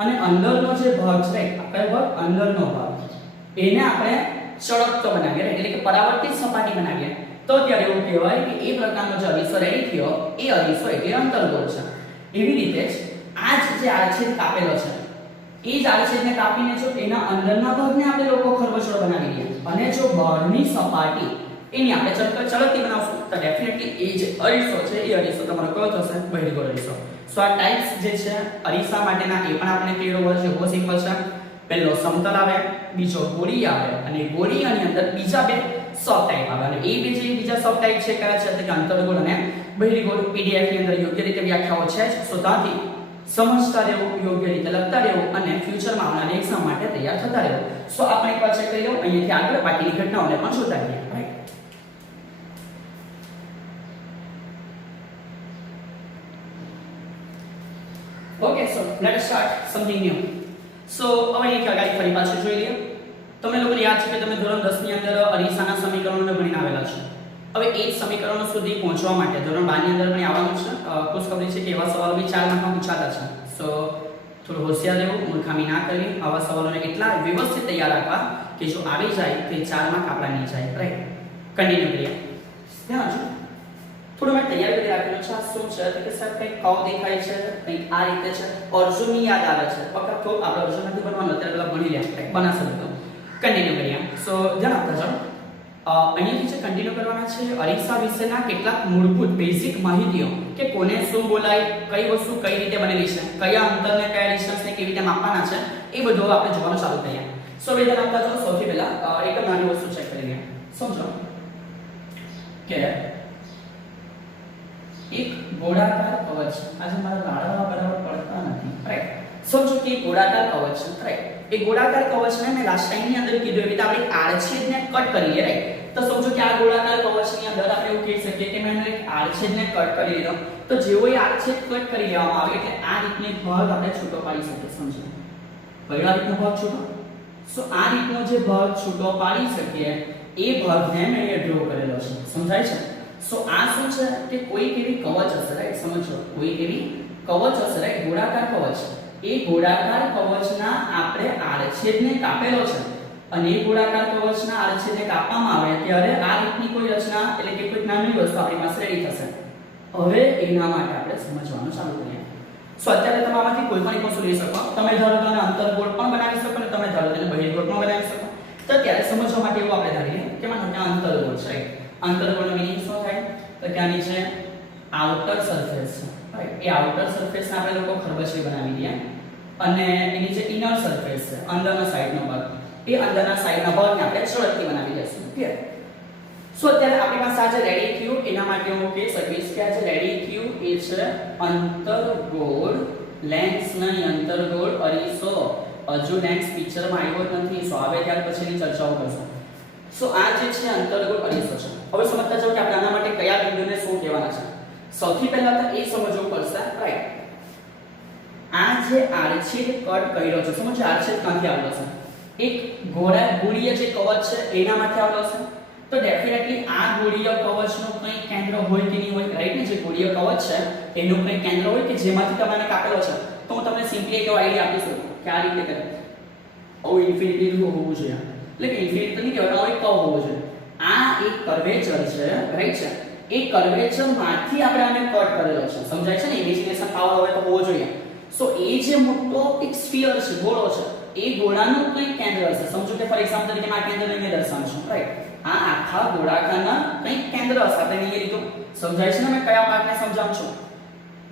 અને અંદરનો જે ભાગ છે, કયો ભાગ? અંદરનો ભાગ, એને આપણે ચળકતો બનાવીએ, એટલે કે પરાવર્તિત સપાટી બનાવીએ. તો ત્યારે એવું કહેવાય કે એ પ્રકારનો જે અરીસો રેડી થયો એ અરીસો એટલે અંતર્ગોળ છે. એવી રીતે જ આ જે આડછેદ કાપેલો છે એ જ આડછેદને કાપીને જો એના અંદરના ભાગને આપણે લોકો ખરબચડો બનાવી દઈએ અને જો બહારની સપાટી એની આપણે ચળકતી બનાવશું તો ડેફિનેટલી એ જે અરીસો છે એ અરીસો તમારો કયો થશે? બહિર્ગોળ અરીસો. સો આ ટાઇપ્સ જે છે અરીસા માટેના એ પણ આપણે ક્લિયર હોવા જોઈએ. બહુ સિમ્પલ છે. પહેલો સમતલ આવે, બીજો ગોળી આવે અને ગોળીની અંદર બીજા બે સબ ટાઇપ આવે. અને એ બે જે બીજા સબ ટાઇપ છે કયા છે? કે અંતર્ગોળ અને બહિર્ગોળ. પીડીએફ ની અંદર યોગ્ય રીતે વ્યાખ્યાઓ છે જ. સો ત્યાંથી સમજતા રહેવું, યોગ્ય રીતે લખતા રહેવું અને ફ્યુચરમાં આવનારી એક્ઝામ માટે તૈયાર થતા રહેવું. સો આપણે એક વાર ચેક કરી લો. અહીંયાથી આગળ બાકીની ઘટનાઓને પણ જોતા રહીએ, right? Okay, so let's start something new. So હવે એક આગળ ફરી પાછું જોઈ લઈએ. તમને લોકોને યાદ છે કે તમે ધોરણ 10 ની અંદર અરીસાના સમીકરણોને ભણીને આવેલા છો. હવે એ જ સમીકરણો સુધી પહોંચવા માટે ધોરણ 12 ની અંદર પણ આવવાનું છે. ખુશખબરી છે કે એવા સવાલો બી 4 માર્કમાં પૂછાતા છે. સો થોડું હોશિયાર રહેવું, મૂર્ખામી ના કરવી. આવા સવાલોને એટલા વ્યવસ્થિત તૈયાર રાખવા કે જો આવી જાય તો 4 માર્ક આપણા નહીં જાય, રાઈટ? કન્ટિન્યુ કરીએ. ધ્યાન આપજો. થોડું મેં તૈયાર કરી રાખેલું છે. આ શું છે? તો કે સર કંઈક કવ દેખાય છે, કંઈક આ રીતે છે. અર્જુનની યાદ આવે છે. ઓકે, તો આપણે અર્જુન નથી બનવાનું, અત્યારે પેલા ભણી લે, કંઈક બનાશે તો કન્ટિન્યુ કરીએ. સો ધ્યાન આપતા જાઓ. અહીંયાથી જે કન્ટિન્યુ કરવાના છે અરીસા વિશેના કેટલાક મૂળભૂત બેઝિક માહિતીઓ કે કોને શું બોલાય, કઈ વસ્તુ કઈ રીતે બનેલી છે, કયા અંતરને કયા ડિસ્ટન્સને કેવી રીતે માપવાના છે, એ બધું આપણે જોવાનું ચાલુ કરીએ. સો ધ્યાન આપતા જાઓ. સૌથી પહેલા એક નાની વસ્તુ ચેક કરી લઈએ. સમજો કે એક ગોળાકાર કવચ, આજે મારા ગાળામાં બરાબર પડતા નથી, રાઈટ? સમજો કે ગોળાકાર કવચ છે, રાઈટ? એ ગોળાકાર કવચને મેં લાસ્ટ ટાઈમ ની અંદર કીધું એવી રીતે આપણે આડછેદને કટ કરી લઈએ, રાઈટ? તો સમજો કે આ ગોળાકાર કવચની અંદર આપણે એવું કહી શકીએ કે મેં એક આડછેદને કટ કરી લીધો. તો જેવો એ આડછેદ કટ કરી લેવામાં આવે એટલે આ રીતનો ભાગ આપણે છૂટો પાડી શકીએ. સમજો કયો રીતનો ભાગ છૂટો? સો આ રીતનો જે ભાગ છૂટો પાડી શકીએ એ ભાગને મેં અહીંયા ડ્રો કરેલો છે. સમજાય છે? સો આ શું છે કે કોઈક એવી કવચ હશે, રાઈટ? સમજો કોઈક એવી કવચ હશે, રાઈટ? ગોળાકાર કવચ. એ ગોળાકાર કવચના આપણે આડછેદને કાપેલો છે અને એ ગોળાકાર કવચના આડછેદને કાપવામાં આવે ત્યારે આ રીતની કોઈ રચના એટલે કે કોઈ નાની વસ્તુ આપણી પાસે રેડી થશે. હવે એના માટે આપણે સમજવાનું ચાલુ કરીએ. સો અત્યારે તમે આમાંથી કોઈ પણ એક વસ્તુ લઈ શકો. તમે ધારો તો અંતર્ગોળ પણ બનાવી શકો અને તમે ધારો તેને બહિર્ગોળ પણ બનાવી શકો. તો ત્યારે સમજવા માટે એવું આપણે ધારીએ કે માનો કે અંતર્ગોળ છે, રાઈટ? અંતર્ગોળનો મીનિંગ શું થાય? તો કે આની જે આઉટર સરફેસ છે, રાઈટ? એ આઉટર સરફેસને આપણે લોકો ખરબચડી બનાવી દઈએ અને એની જે ઇનર સરફેસ છે, અંદરના સાઈડનો ભાગ, એ અંદરના સાઈડના ભાગને આપણે ચળકતી બનાવી દઈશું. ક્લિયર? સો અત્યારે આપણી પાસે આ જે રેડી થયું એના માટે હું કહી શકીશ કે આ જે રેડી થયું એ છે અંતર્ગોળ લેન્સ નહીં, અંતર્ગોળ અરીસો. હજુ લેન્સ પિક્ચરમાં આવ્યો નથી. સો આવે ત્યાર પછીની ચર્ચાઓ કરશું. સો આ જે છે અંતર્ગોળ અરીસો છે. હવે સમજતા જાઓ કે આપણે આના માટે કયા બિંદુને શું કહેવાના છે. સૌથી પહેલા તો એ સમજવું પડશે, રાઈટ? આ જે આડછેદ કટ કર્યો છે, સમજો આડછેદ ક્યાંથી આવેલો છે? એક ગોળીય જે કવચ છે એનામાંથી આવેલો છે. તો ડેફિનેટલી આ ગોળીય કવચનું કંઈ કેન્દ્ર હોય કે નહીં હોય, રાઈટ ને? જે ગોળીય કવચ છે એનું કંઈ કેન્દ્ર હોય કે જેમાંથી તમને કાપેલો છે. તો હું તમને સિમ્પલી એક આઈડિયા આપી શકું કે આ રીતે કરે ઓ ઇન્ફિનિટી હોવું જોઈએ, એટલે કે ઇન્ફિનિટી તો નહીં કહેવાય, એક કર્વ હોવો જોઈએ. આ એક કર્વેચર છે, રાઈટ છે? એ કર્વેચર માંથી આપણે આને કટ કરેલો છે, સમજાય છે ને? ઇમેજિનેશન પાવર હવે તો હોવો જોઈએ. સો એ જે મોટો એક સ્ફિયર છે, ગોળો છે, એ ગોળાનું કંઈ કેન્દ્ર હશે. સમજો કે ફોર એક્ઝામ્પલ તરીકે આ કેન્દ્ર લઈને દર્શાવું છું, રાઈટ? આ આખા ગોળાકારના કંઈક કેન્દ્ર હશે, આપણે અહીંયા લીધું. સમજાય છે ને મેં કયા પાર્ટને સમજાવું છું?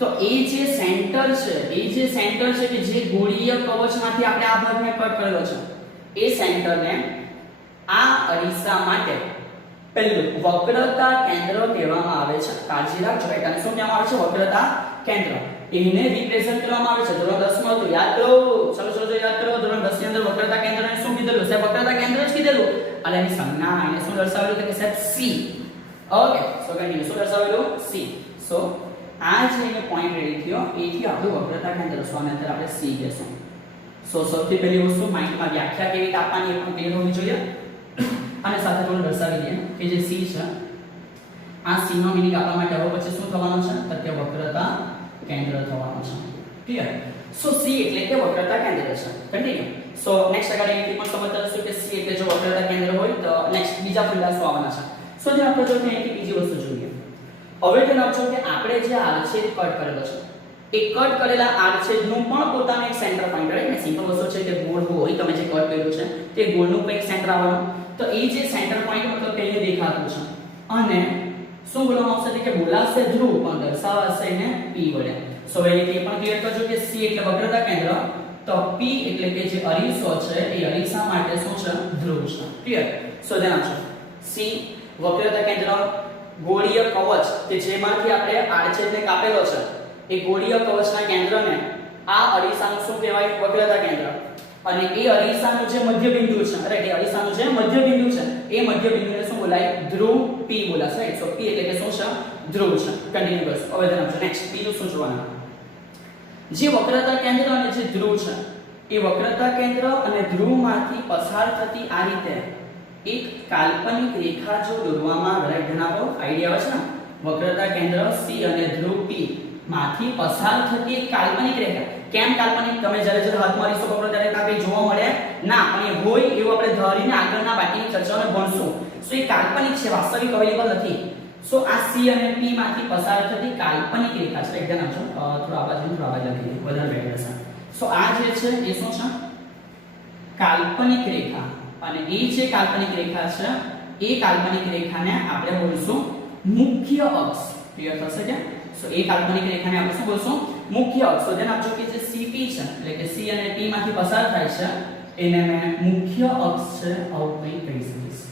તો એ જે સેન્ટર છે, એ જે સેન્ટર છે કે જે ગોળીય કવચમાંથી આપણે આ ભાગને કટ કરેલો છે, એ સેન્ટરને આ અરીસા માટે પહેલું વક્રતા કેન્દ્ર કહેવામાં આવે છે. કાળજી રાખજો, રાઈટ? અને શું કહેવામાં આવે છે? વક્રતા કેન્દ્ર. એને રિપ્રેઝન્ટ કરવામાં આવે છે. ધોરણ 10 માં તો યાદ કરો, ચલો યાદ કરો. ધોરણ 10 ની અંદર વક્રતા કેન્દ્રને શું કીધેલું? સાહેબ વક્રતા કેન્દ્ર જ કીધેલું. અને એની સંજ્ઞા એને શું દર્શાવેલું? તો કે સાહેબ C. ઓકે, સો કન્ટિન્યુ. શું દર્શાવેલું? C. સો આ જે એને પોઈન્ટ રેડી થયો, એથી આપણું વક્રતા કેન્દ્ર સો અને અત્યારે આપણે C કહેશું. સો સૌથી પહેલી વસ્તુ માઇન્ડમાં વ્યાખ્યા કેવી રીતે આપવાની એ પણ ક્લિયર હોવી જોઈએ. અને સાથે થોડું દર્શાવી દઈએ કે જે C છે, આ C નો મીનિંગ આપવા માટે હવે પછી શું થવાનું છે? તો કે વક્રતા કેન્દ્ર થવાનું છે. ક્લિયર? સો C એટલે કે વક્રતા કેન્દ્ર છે. કન્ટિન્યુ. સો નેક્સ્ટ આગળ એની પણ સમજતા હશો કે C એટલે જો વક્રતા કેન્દ્ર હોય તો નેક્સ્ટ બીજા ફંડા શું આવવાના છે. સો જે આપણે જોઈએ એની બીજી વસ્તુ જોઈએ. હવે ધ્યાન આપજો કે આપણે જે આડછેદ કટ કરેલો છે, એ કટ કરેલા આડછેદનું પણ પોતાનું એક સેન્ટર પોઈન્ટ, રાઈટ ને? સિમ્પલ વસ્તુ છે કે ગોળ હોય, તમે જે કટ કર્યું છે તે ગોળનું કંઈક સેન્ટર આવવાનું. તો એ જે સેન્ટર પોઈન્ટ મતલબ કે અહીંયા દેખાતું છે, અને શું બોલવામાં આવશે કે બોલાશે ધ્રુવ, પણ દર્શાવાશે એને P વડે. સો એ પણ ક્લિયર કરજો કે C એટલે વક્રતા કેન્દ્ર, તો P એટલે કે જે અરીસો છે એ અરીસા માટે શું છે? ધ્રુવ છે. ક્લિયર? સો ધ્યાન આપજો. C વક્રતા કેન્દ્ર, ગોળીય કવચ કે જેમાંથી આપણે આડછેદને કાપેલો છે, એ ગોળીય કવચના કેન્દ્રને આ અરીસાનું શું કહેવાય? વક્રતા કેન્દ્ર. અને એ અરીસાનું જે મધ્ય બિંદુ છે, રાઈટ? એ અરીસાનું જે મધ્ય બિંદુ છે, એ મધ્ય બિંદુને શું બોલાય? ધ્રુવ P બોલાશે, રાઈટ? સો P એટલે કે શું છે? ધ્રુવ છે. કન્ટિન્યુ કરશો. હવે ધ્યાન આપજો. નેક્સ્ટ બીજું શું જોવાનું? જે વક્રતા કેન્દ્ર અને જે ધ્રુવ છે, એ વક્રતા કેન્દ્ર અને ધ્રુવમાંથી પસાર થતી આ રીતે એક કાલ્પનિક રેખા જો દોરવામાં આવે, રાઈટ? ધ્યાન આપો. આઈડિયા આવે છે ને? વક્રતા કેન્દ્ર C અને ધ્રુવ P માંથી પસાર થતી એક કાલ્પનિક રેખા. કેમ કાલ્પનિક? તમે જ્યારે હાથમાં અરીસો પકડો ત્યારે કાંઈ જોવા મળે ના, પણ એ હોય એવું આપણે ધારીને આગળના બાકીની ચર્ચાઓને ભણશું. સો એ કાલ્પનિક છે, વાસ્તવિક અવેલેબલ નથી. સો આ C અને P માંથી પસાર થતી કાલ્પનિક રેખા છે. એકદમ આપજો. થોડો અવાજ લખી દો, વધારે બેટર છે. સો આ જે છે એ શું છે? કાલ્પનિક રેખા. અને એ જે કાલ્પનિક રેખા છે, એ કાલ્પનિક રેખાને આપણે બોલશું મુખ્ય અક્ષ. ક્લિયર થશે કે? સો એ કાલ્પનિક રેખાને આપણે શું બોલશું? મુખ્ય અક્ષ. તો ધ્યાન આપજો કે જે CP છે, એટલે કે C અને P માંથી પસાર થાય છે, એને મેં મુખ્ય અક્ષ છે આવું કંઈ કહી શકીશ.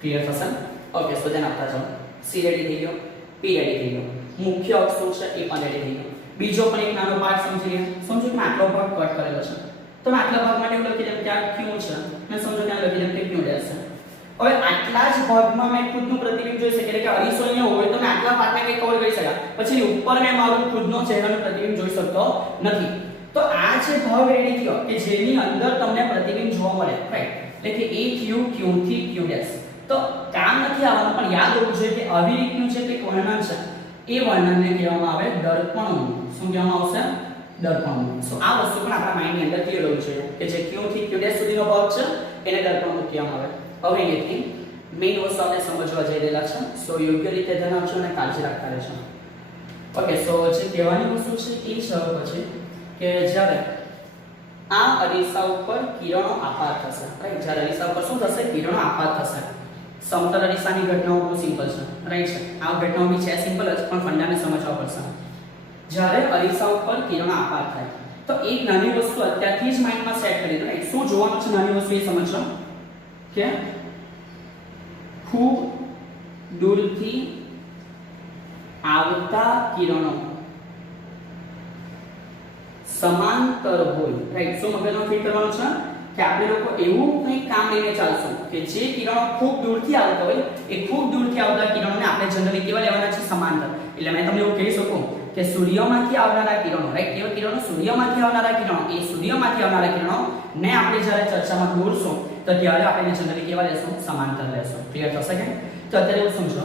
ક્લિયર થશે? ઓકે, સો ધ્યાન આપતા જાઓ. C રેડી થઈ ગયો, P રેડી થઈ ગયો, મુખ્ય અક્ષ શું છે એ પણ રેડી થઈ ગયો. બીજો પણ એક નાનો પાર્ટ સમજી લઈએ. સમજો કે આટલો ભાગ કટ કરેલો છે, તો આટલા ભાગ માટે એવું લખી દઉં કે આ Q છે, અને સમજો કે આ લખી દઉં કે Q ડેશ છે. હવે આટલા જ ભાગમાં મેં ખુદનું પ્રતિબિંબ જોઈ શકે, એટલે કે અરીસો અહીંયા હોય તો મેં આટલા પાર્ટને કંઈ કવર કરી શક્યા, પછી ઉપર મેં મારું ખુદનો ચહેરાનું પ્રતિબિંબ જોઈ શકતો નથી. તો આ જે ભાગ રેડી થયો કે જેની અંદર તમને પ્રતિબિંબ જોવા મળે, રાઈટ? એટલે કે એ Q, Q થી Q ડેશ. તો કામ નથી આવવાનું, પણ યાદ હોવું જોઈએ કે આવી રીતનું જે કંઈક વર્ણન છે, એ વર્ણનને કહેવામાં આવે દર્પણનું. શું કહેવામાં આવશે? દર્પણનું. સો આ વસ્તુ પણ આપણા માઇન્ડની અંદર ક્લિયર હોવું જોઈએ કે જે Q થી Q ડેશ સુધીનો ભાગ છે એને દર્પણનું કહેવામાં આવે. હવે અહીંથી મેઇન વસ્તુ આપણે સમજવા જઈ રહેલા છે. સો યોગ્ય રીતે ધ્યાન આપજો અને કાળજી રાખતા રહેજો. ઓકે, સો જે કહેવાની વસ્તુ છે એ છે પછી કે જ્યારે આ અરીસા ઉપર કિરણો આપાત થશે, રાઈટ? જ્યારે અરીસા ઉપર શું થશે? કિરણો આપાત થશે. સમતલ અરીસાની ઘટનાઓ બહુ સિમ્પલ છે, રાઈટ છે? આ ઘટનાઓ બી છે સિમ્પલ જ, પણ ફંડાને સમજવા પડશે. જ્યારે અરીસા ઉપર કિરણો આપાત થાય તો એક નાની વસ્તુ અત્યારથી જ માઇન્ડમાં સેટ કરી દો, રાઈટ? શું જોવાનું છે નાની વસ્તુ એ સમજો કે ખૂબ દૂરથી આવતા કિરણો સમાંતર હોય, રાઈટ? શું મગજમાં ફિટ કરવાનું છે કે આપણે લોકો એવું કંઈક કામ લઈને ચાલશું કે જે કિરણો ખૂબ દૂરથી આવતા હોય, એ ખૂબ દૂરથી આવતા કિરણોને આપણે જનરલી કેવા લેવાના છે? સમાંતર. એટલે મેં તમને એવું કહી શકું કે સૂર્યમાંથી આવનારા કિરણો, રાઈટ, કેવા કિરણો? સૂર્યમાંથી આવનારા કિરણો. એ સૂર્યમાંથી આવનારા કિરણો ને આપણે જ્યારે ચર્ચામાં દોરશું તો ત્યારે આપણે જનરલી કેવા લેશું? સમાંતર લેશું. ક્લિયર થશે કે? તો અત્યારે એવું સમજો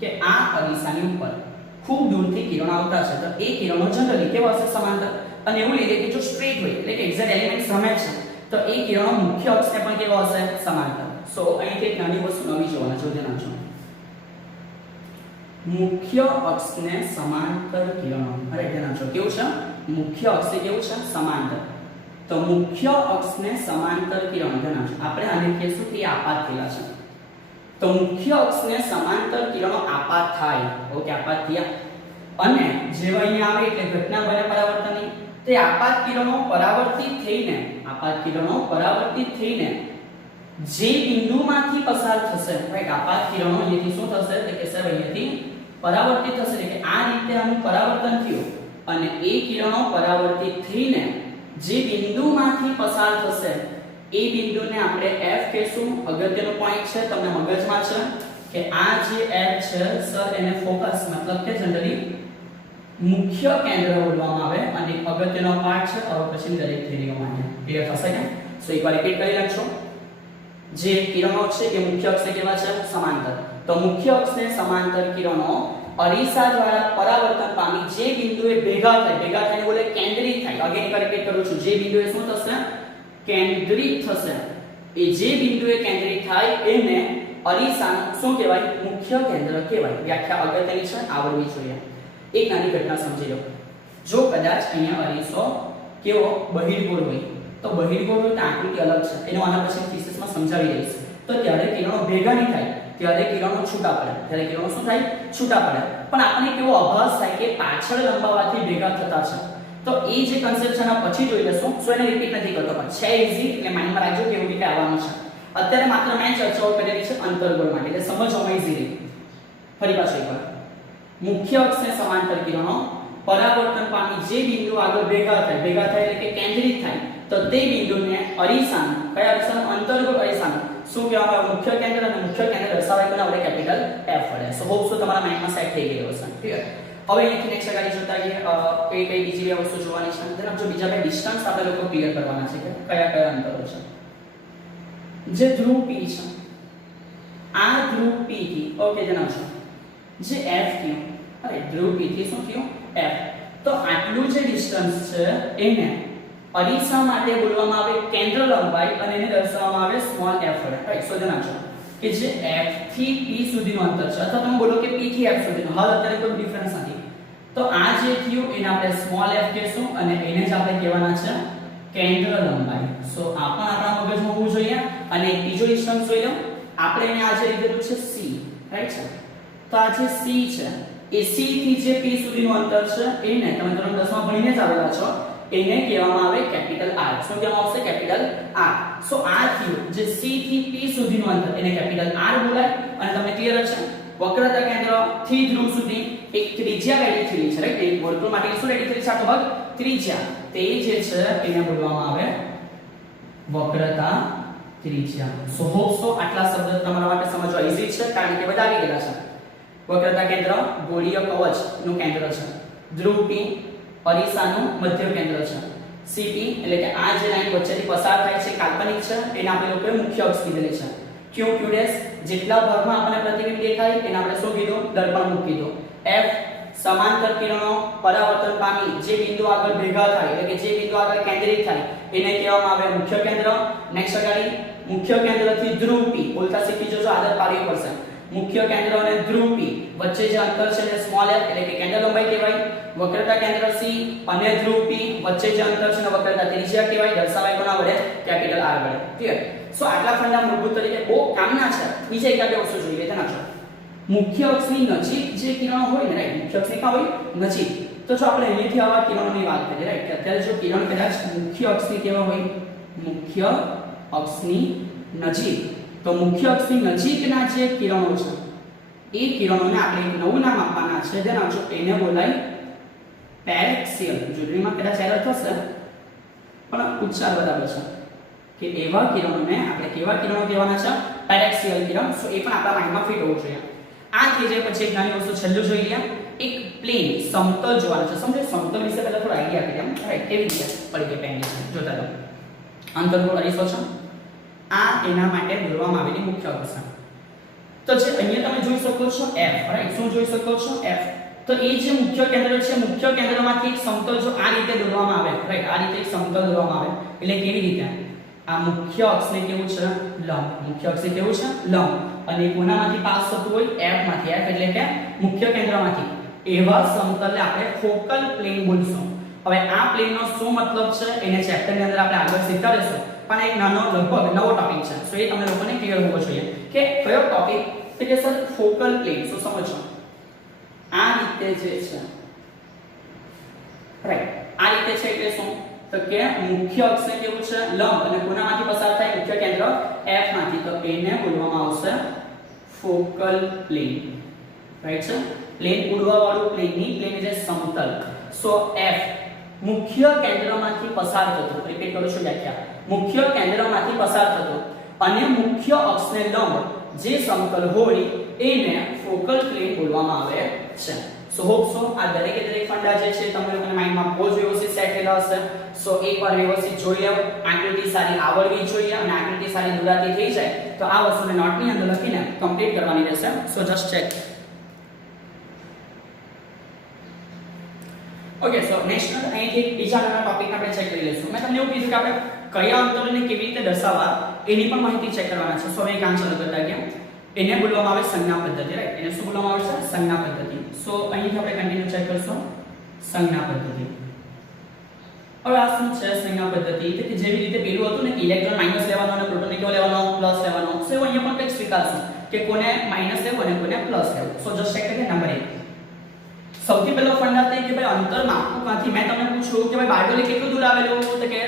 કે આ અરીસાની ઉપર ખૂબ દૂરથી કિરણો આવતા છે, તો એ કિરણો જનરલી કેવા હશે? સમાંતર. અને એવું લઈએ કે જો સ્ટ્રેટ હોય એટલે કે એક્ઝેક્ટ એલિમેન્ટ સામે છે તો એ કિરણો મુખ્ય અક્ષને પણ કેવા હશે? સમાંતર. સો અહીંથી એક નાની વસ્તુ નવી જોવાના જો ધ્યાન આપજો. મુખ્ય અક્ષને સમાંતર કિરણો, અરે ધ્યાન આપજો, કેવું છે? મુખ્ય અક્ષે કેવું છે? સમાંતર. તો મુખ્ય અક્ષને સમાંતર કિરણો, ધ્યાન આપજો, આપણે આને કહીશું કે આપાત થયેલા છે. તો મુખ્ય અક્ષને સમાંતર કિરણો આપાત થાય. ઓકે, આપાત થયા અને જેવા અહીંયા આવે એટલે ઘટના બને પરાવર્તનની. તે આપાત કિરણો પરાવર્તિત થઈને જે બિંદુમાંથી પસાર થશે, રાઈટ, આપાત કિરણો અહીંથી શું થશે? એટલે કે સાહેબ અહીંથી પરાવર્તિત થશે, એટલે કે આ રીતે આનું પરાવર્તન થયું અને એ કિરણો પરાવર્તિત થઈને જે બિંદુમાંથી પસાર થશે એ બિંદુને આપણે F કહીશું. અગત્યનો પોઈન્ટ છે, તમને મગજમાં છે કે આ જે F છે સર એને ફોકસ મતલબ કે જનરલી મુખ્ય કેન્દ્ર બોલવામાં આવે અને અગત્યનો પાર્ટ છે હવે પછી દરેક થિયરીઓ માટે. ક્લિયર થશે કે? સો એકવાર રિપીટ કરી નાખજો. જે કિરણો છે એ મુખ્ય અક્ષને કેવા છે? સમાંતર. તો મુખ્ય અક્ષને સમાંતર કિરણો અરીસા દ્વારા પરાવર્તન પામી જે બિંદુએ ભેગા થઈને બોલે કેન્દ્રિત થાય. અગેન એકવાર રિપીટ કરું છું, જે બિંદુએ શું થશે? કેન્દ્રિત થશે. એ જે બિંદુએ કેન્દ્રિત થાય એને અરીસાનું શું કહેવાય? મુખ્ય કેન્દ્ર કહેવાય. વ્યાખ્યા અગત્યની છે, આવડવી જોઈએ. એક નાની ઘટના સમજી લો. જો કદાચ અહીંયા અરીસો કેવો? બહિર્ગોળ હોય, તો બહિર્ગોળ હોય તો આકૃતિ અલગ છે, એનો આના પછી થીસીસમાં સમજાવી દઈશ. તો ત્યારે કિરણો ભેગા નહીં થાય, ત્યારે કિરણો છૂટા પડે. ત્યારે કિરણો શું થાય? છૂટા પડે. પણ આપણને કેવો આભાસ થાય કે પાછળ લંબાવાથી ભેગા થતા છે. તો એ જે કન્સેપ્ટ છે પછી જોઈ લેશું. સો એને રિપીટ નથી કરતો, પણ છે ઈઝી એટલે માઇન્ડમાં રાખજો કેવું રીતે આવવાનું છે. અત્યારે માત્ર મેં ચર્ચાઓ કરેલી છે અંતર્ગોળ માટે, એટલે સમજવામાં ઈઝી રહે. ફરી પાછું એકવાર. મુખ્ય અક્ષને સમાંતર કિરણો પરાવર્તન પામી જે બિંદુ આગળ ભેગા થાય એટલે કે કેન્દ્રિત થાય તો તે બિંદુને અરીસાનું, કયા અરીસાનું? અંતર્ગોળ અરીસાનું શું કહેવામાં આવે? મુખ્ય કેન્દ્ર. અને મુખ્ય કેન્દ્ર દર્શાવાય કોના વડે? કેપિટલ F વડે. સો હોપ સો તમારા માઇન્ડમાં સેટ થઈ ગયું હશે. ક્લિયર? હવે અહીંથી નેક્સ્ટ ગાડી જોતા આવીએ. કઈ બીજી બે વસ્તુ જોવાની છે. જરા જો બીજા બે ડિસ્ટન્સ આપણે લોકો ક્લિયર કરવાના છે કે કયા અંતરો છે. જે ધ્રુવ P છે, આ ધ્રુવ P થી, ઓકે જણાવશો, જે F થયું, અરે ધ્રુવ P થી શું થયું? F. તો આટલું જે ડિસ્ટન્સ છે એને અરીસા માટે બોલવામાં આવે કેન્દ્ર લંબાઈ અને એને દર્શાવવામાં આવે સ્મોલ f વડે. રાઈટ? સો જણાવશો કે જે F થી P સુધીનું અંતર છે, અથવા તમે બોલો કે P થી F સુધીનું, હાલ અત્યારે કોઈ ડિફરન્સ નથી. તો આ જે થયું એને આપણે સ્મોલ f કહીશું અને એને જ આપણે કહેવાના છે કેન્દ્ર લંબાઈ. સો આ પણ આપણા મગજમાં હોવું જોઈએ. અને બીજો ડિસ્ટન્સ જોઈ લો. આપણે એને આજે લીધેલું છે C, રાઈટ છે? તો આ જે C છે એ C થી જે P સુધીનું અંતર છે એને તમે ધોરણ 10 માં ભણીને જ આવેલા છો, એને કહેવામાં આવે કેપિટલ R. શું કહેવામાં આવશે? Capital R. સો આ થયું જે C થી P સુધીનું અંતર એને કેપિટલ R બોલાય. અને તમને ક્લિયર છે વક્રતા કેન્દ્ર થી ધ્રુવ સુધી એક ત્રિજ્યા રેડી થયેલી છે, રાઈટ? એક વર્તુળ માટે શું રેડી થયેલી છે? આખો ભાગ ત્રિજ્યા. તે જે છે એને બોલવામાં આવે વક્રતા ત્રિજ્યા. સો હોપ સો આટલા શબ્દ તમારા માટે સમજવા ઈઝી છે, કારણ કે બધા આવી ગયેલા છે. વક્રતા કેન્દ્ર ગોળીય કવચ નું કેન્દ્ર છે. ધ્રુવ P અરીસાનું મધ્ય કેન્દ્ર છે. CP એટલે કે આ જે લાઈન વચ્ચેથી પસાર થાય છે કાલ્પનિક છે, એને આપણે લોકોએ મુખ્ય અક્ષ કીધેલી છે. Q જેટલા ભાગમાં આપણને પ્રતિબિંબ દેખાય એને આપણે શું કીધું? દર્પણ મુખ કીધું. F સમાંતર કિરણો પરાવર્તન પામી જે બિંદુ આગળ ભેગા થાય એટલે કે જે બિંદુ આગળ કેન્દ્રિત થાય એને કહેવામાં આવે મુખ્ય કેન્દ્ર. નેક્સ્ટ ગાડી મુખ્ય કેન્દ્રથી ધ્રુવ P, બોલતા શીખી જજો, આદત પાડવી પડશે. મુખ્ય કેન્દ્ર અને ધ્રુવ P વચ્ચે જે અંતર છે એને સ્મોલ f એટલે કે કેન્દ્ર લંબાઈ કહેવાય. વક્રતા કેન્દ્ર C અને ધ્રુવ P વચ્ચે જે અંતર છે એને વક્રતા ત્રિજ્યા કહેવાય. દર્શાવાય કોના વડે? કેપિટલ R વડે. ક્લિયર? સો આટલા ફંડા મૂળભૂત તરીકે બહુ કામના છે. બીજા એકાદ વસ્તુ જોઈએ તેના છો. મુખ્ય અક્ષની નજીક જે કિરણો હોય ને, રાઈટ? મુખ્ય અક્ષની ક્યાં હોય? નજીક. તો જો આપણે અહીંથી આવા કિરણોની વાત કરીએ, રાઈટ? અત્યારે જો કિરણ કદાચ મુખ્ય અક્ષની કેવા હોય? મુખ્ય અક્ષની નજીક. તો મુખ્ય અક્ષની નજીકના જે કિરણો છે એ કિરણોને આપણે એક નવું નામ આપવાના છે. જણાવજો એને બોલાય પેરેક્સિયલ. જોડણીમાં કદાચ એરર થશે પણ ઉચ્ચાર બરાબર છે કે એવા કિરણોને આપણે કેવા કિરણો કહેવાના છે? પેરેક્સિયલ કિરણ. સો એ પણ આપણા માઇન્ડમાં ફિટ હોવું જોઈએ. આ થઈ જાય પછી એક નાની વસ્તુ છેલ્લું જોઈ લ્યા. એક P પ્લેન સમતલ જોવાનું છે. સમજો સમતલ વિશે પહેલા થોડો આઈડિયા આપી દઉં. રાઈટ, કેવી રીતે પડી ગઈ પેન જોતા લો. અંતર થોડો અરીસો છે. આ એના માટે દોરવામાં આવેલી મુખ્ય અક્ષ. તો જે અહીંયા તમે જોઈ શકો છો F, રાઈટ, શું જોઈ શકો છો F. તો એ જે મુખ્ય કેન્દ્ર છે, મુખ્ય કેન્દ્રમાંથી એક સમતલ જો આ રીતે દોરવામાં આવે, રાઈટ, આ રીતે એક સમતલ દોરવામાં આવે એટલે કેવી રીતે આ મુખ્ય અક્ષને કેવું છે લંબ, મુખ્ય અક્ષને કેવું છે લંબ, અને કોનામાંથી પાસ થતું હોય F માંથી, F એટલે કે મુખ્ય કેન્દ્રમાંથી. એવા સમતલને આપણે ફોકલ પ્લેન બોલશું. હવે આ પ્લેનનો શું મતલબ છે એને ચેપ્ટરની અંદર આપણે આગળ શીખતા રહેશું, પણ એક નાનો લગભગ નવો ટોપિક છે, સો એ તમને લોકોને ક્લિયર હોવો જોઈએ કે કયો ટોપિક. તો કે સર ફોકલ પ્લેન શું સમજો, આ રીતે જે છે, રાઈટ, આ રીતે છે એટલે શું, તો કે મુખ્ય અક્ષને કેવું છે લંબ, અને કોનામાંથી પસાર થાય મુખ્ય કેન્દ્ર F માંથી, તો એને બોલવામાં આવશે ફોકલ પ્લેન. રાઈટ છે, પ્લેન ઉડવા વાળું પ્લેનની પ્લેન એટલે સમતલ. સો F મુખ્ય કેન્દ્રમાંથી પસાર થતો, રિપીટ કરું છું વ્યાખ્યા, મુખ્ય કેન્દ્રમાંથી પસાર થતો અને મુખ્ય અક્ષને લંબ જે સમતલ હોય એને ફોકલ પ્લેન બોલવામાં આવે છે. સો હોપ સો આ દરેકે દરેક ફંડા જે છે તમને લોકોને માઈન્ડમાં બહુ જ વ્યવસ્થિત સેટ થયેલા હશે. સો એકવાર વ્યવસ્થિત જોઈ લેવો, આકૃતિ સારી આવડવી જોઈએ, અને આકૃતિ સારી દોરાતી થઈ જાય તો આ વસ્તુને નોટની અંદર લખીને કમ્પ્લીટ કરવાની રહેશે. સો just check. Okay, so next અહીંથી બીજા નાના ટોપિક આપણે ચેક કરી લઈશું. મેં તમને એવું કીધું કે આપણે કયા અંતરોને કેવી રીતે દર્શાવવા એની પણ માહિતી ચેક કરવાના છે. સો હવે એક આન્સર કરતા ગયા, એને બોલવામાં આવે સંજ્ઞા પદ્ધતિ. રાઈટ, એને શું બોલવામાં આવે છે સંજ્ઞા પદ્ધતિ. સો અહીંથી આપણે કન્ટિન્યુ ચેક કરશું સંજ્ઞા પદ્ધતિ. હવે આ શું છે સંજ્ઞા પદ્ધતિ, કે જેવી રીતે પેલું હતું ને કે ઇલેક્ટ્રોન માઈનસ લેવાનો અને પ્રોટોન કેવો લેવાનો પ્લસ લેવાનો, સો અહીંયા પણ કંઈક સ્વીકારશું કે કોને માઈનસ લેવું અને કોને પ્લસ લેવું. સો જસ્ટ ચેક કરીએ. નંબર 1 સૌથી પહેલો ફંડા તે કે ભાઈ અંતર માપવું ક્યાંથી. મેં તમને પૂછ્યું કે ભાઈ બારડોલી કેટલું દૂર આવેલું, તો કે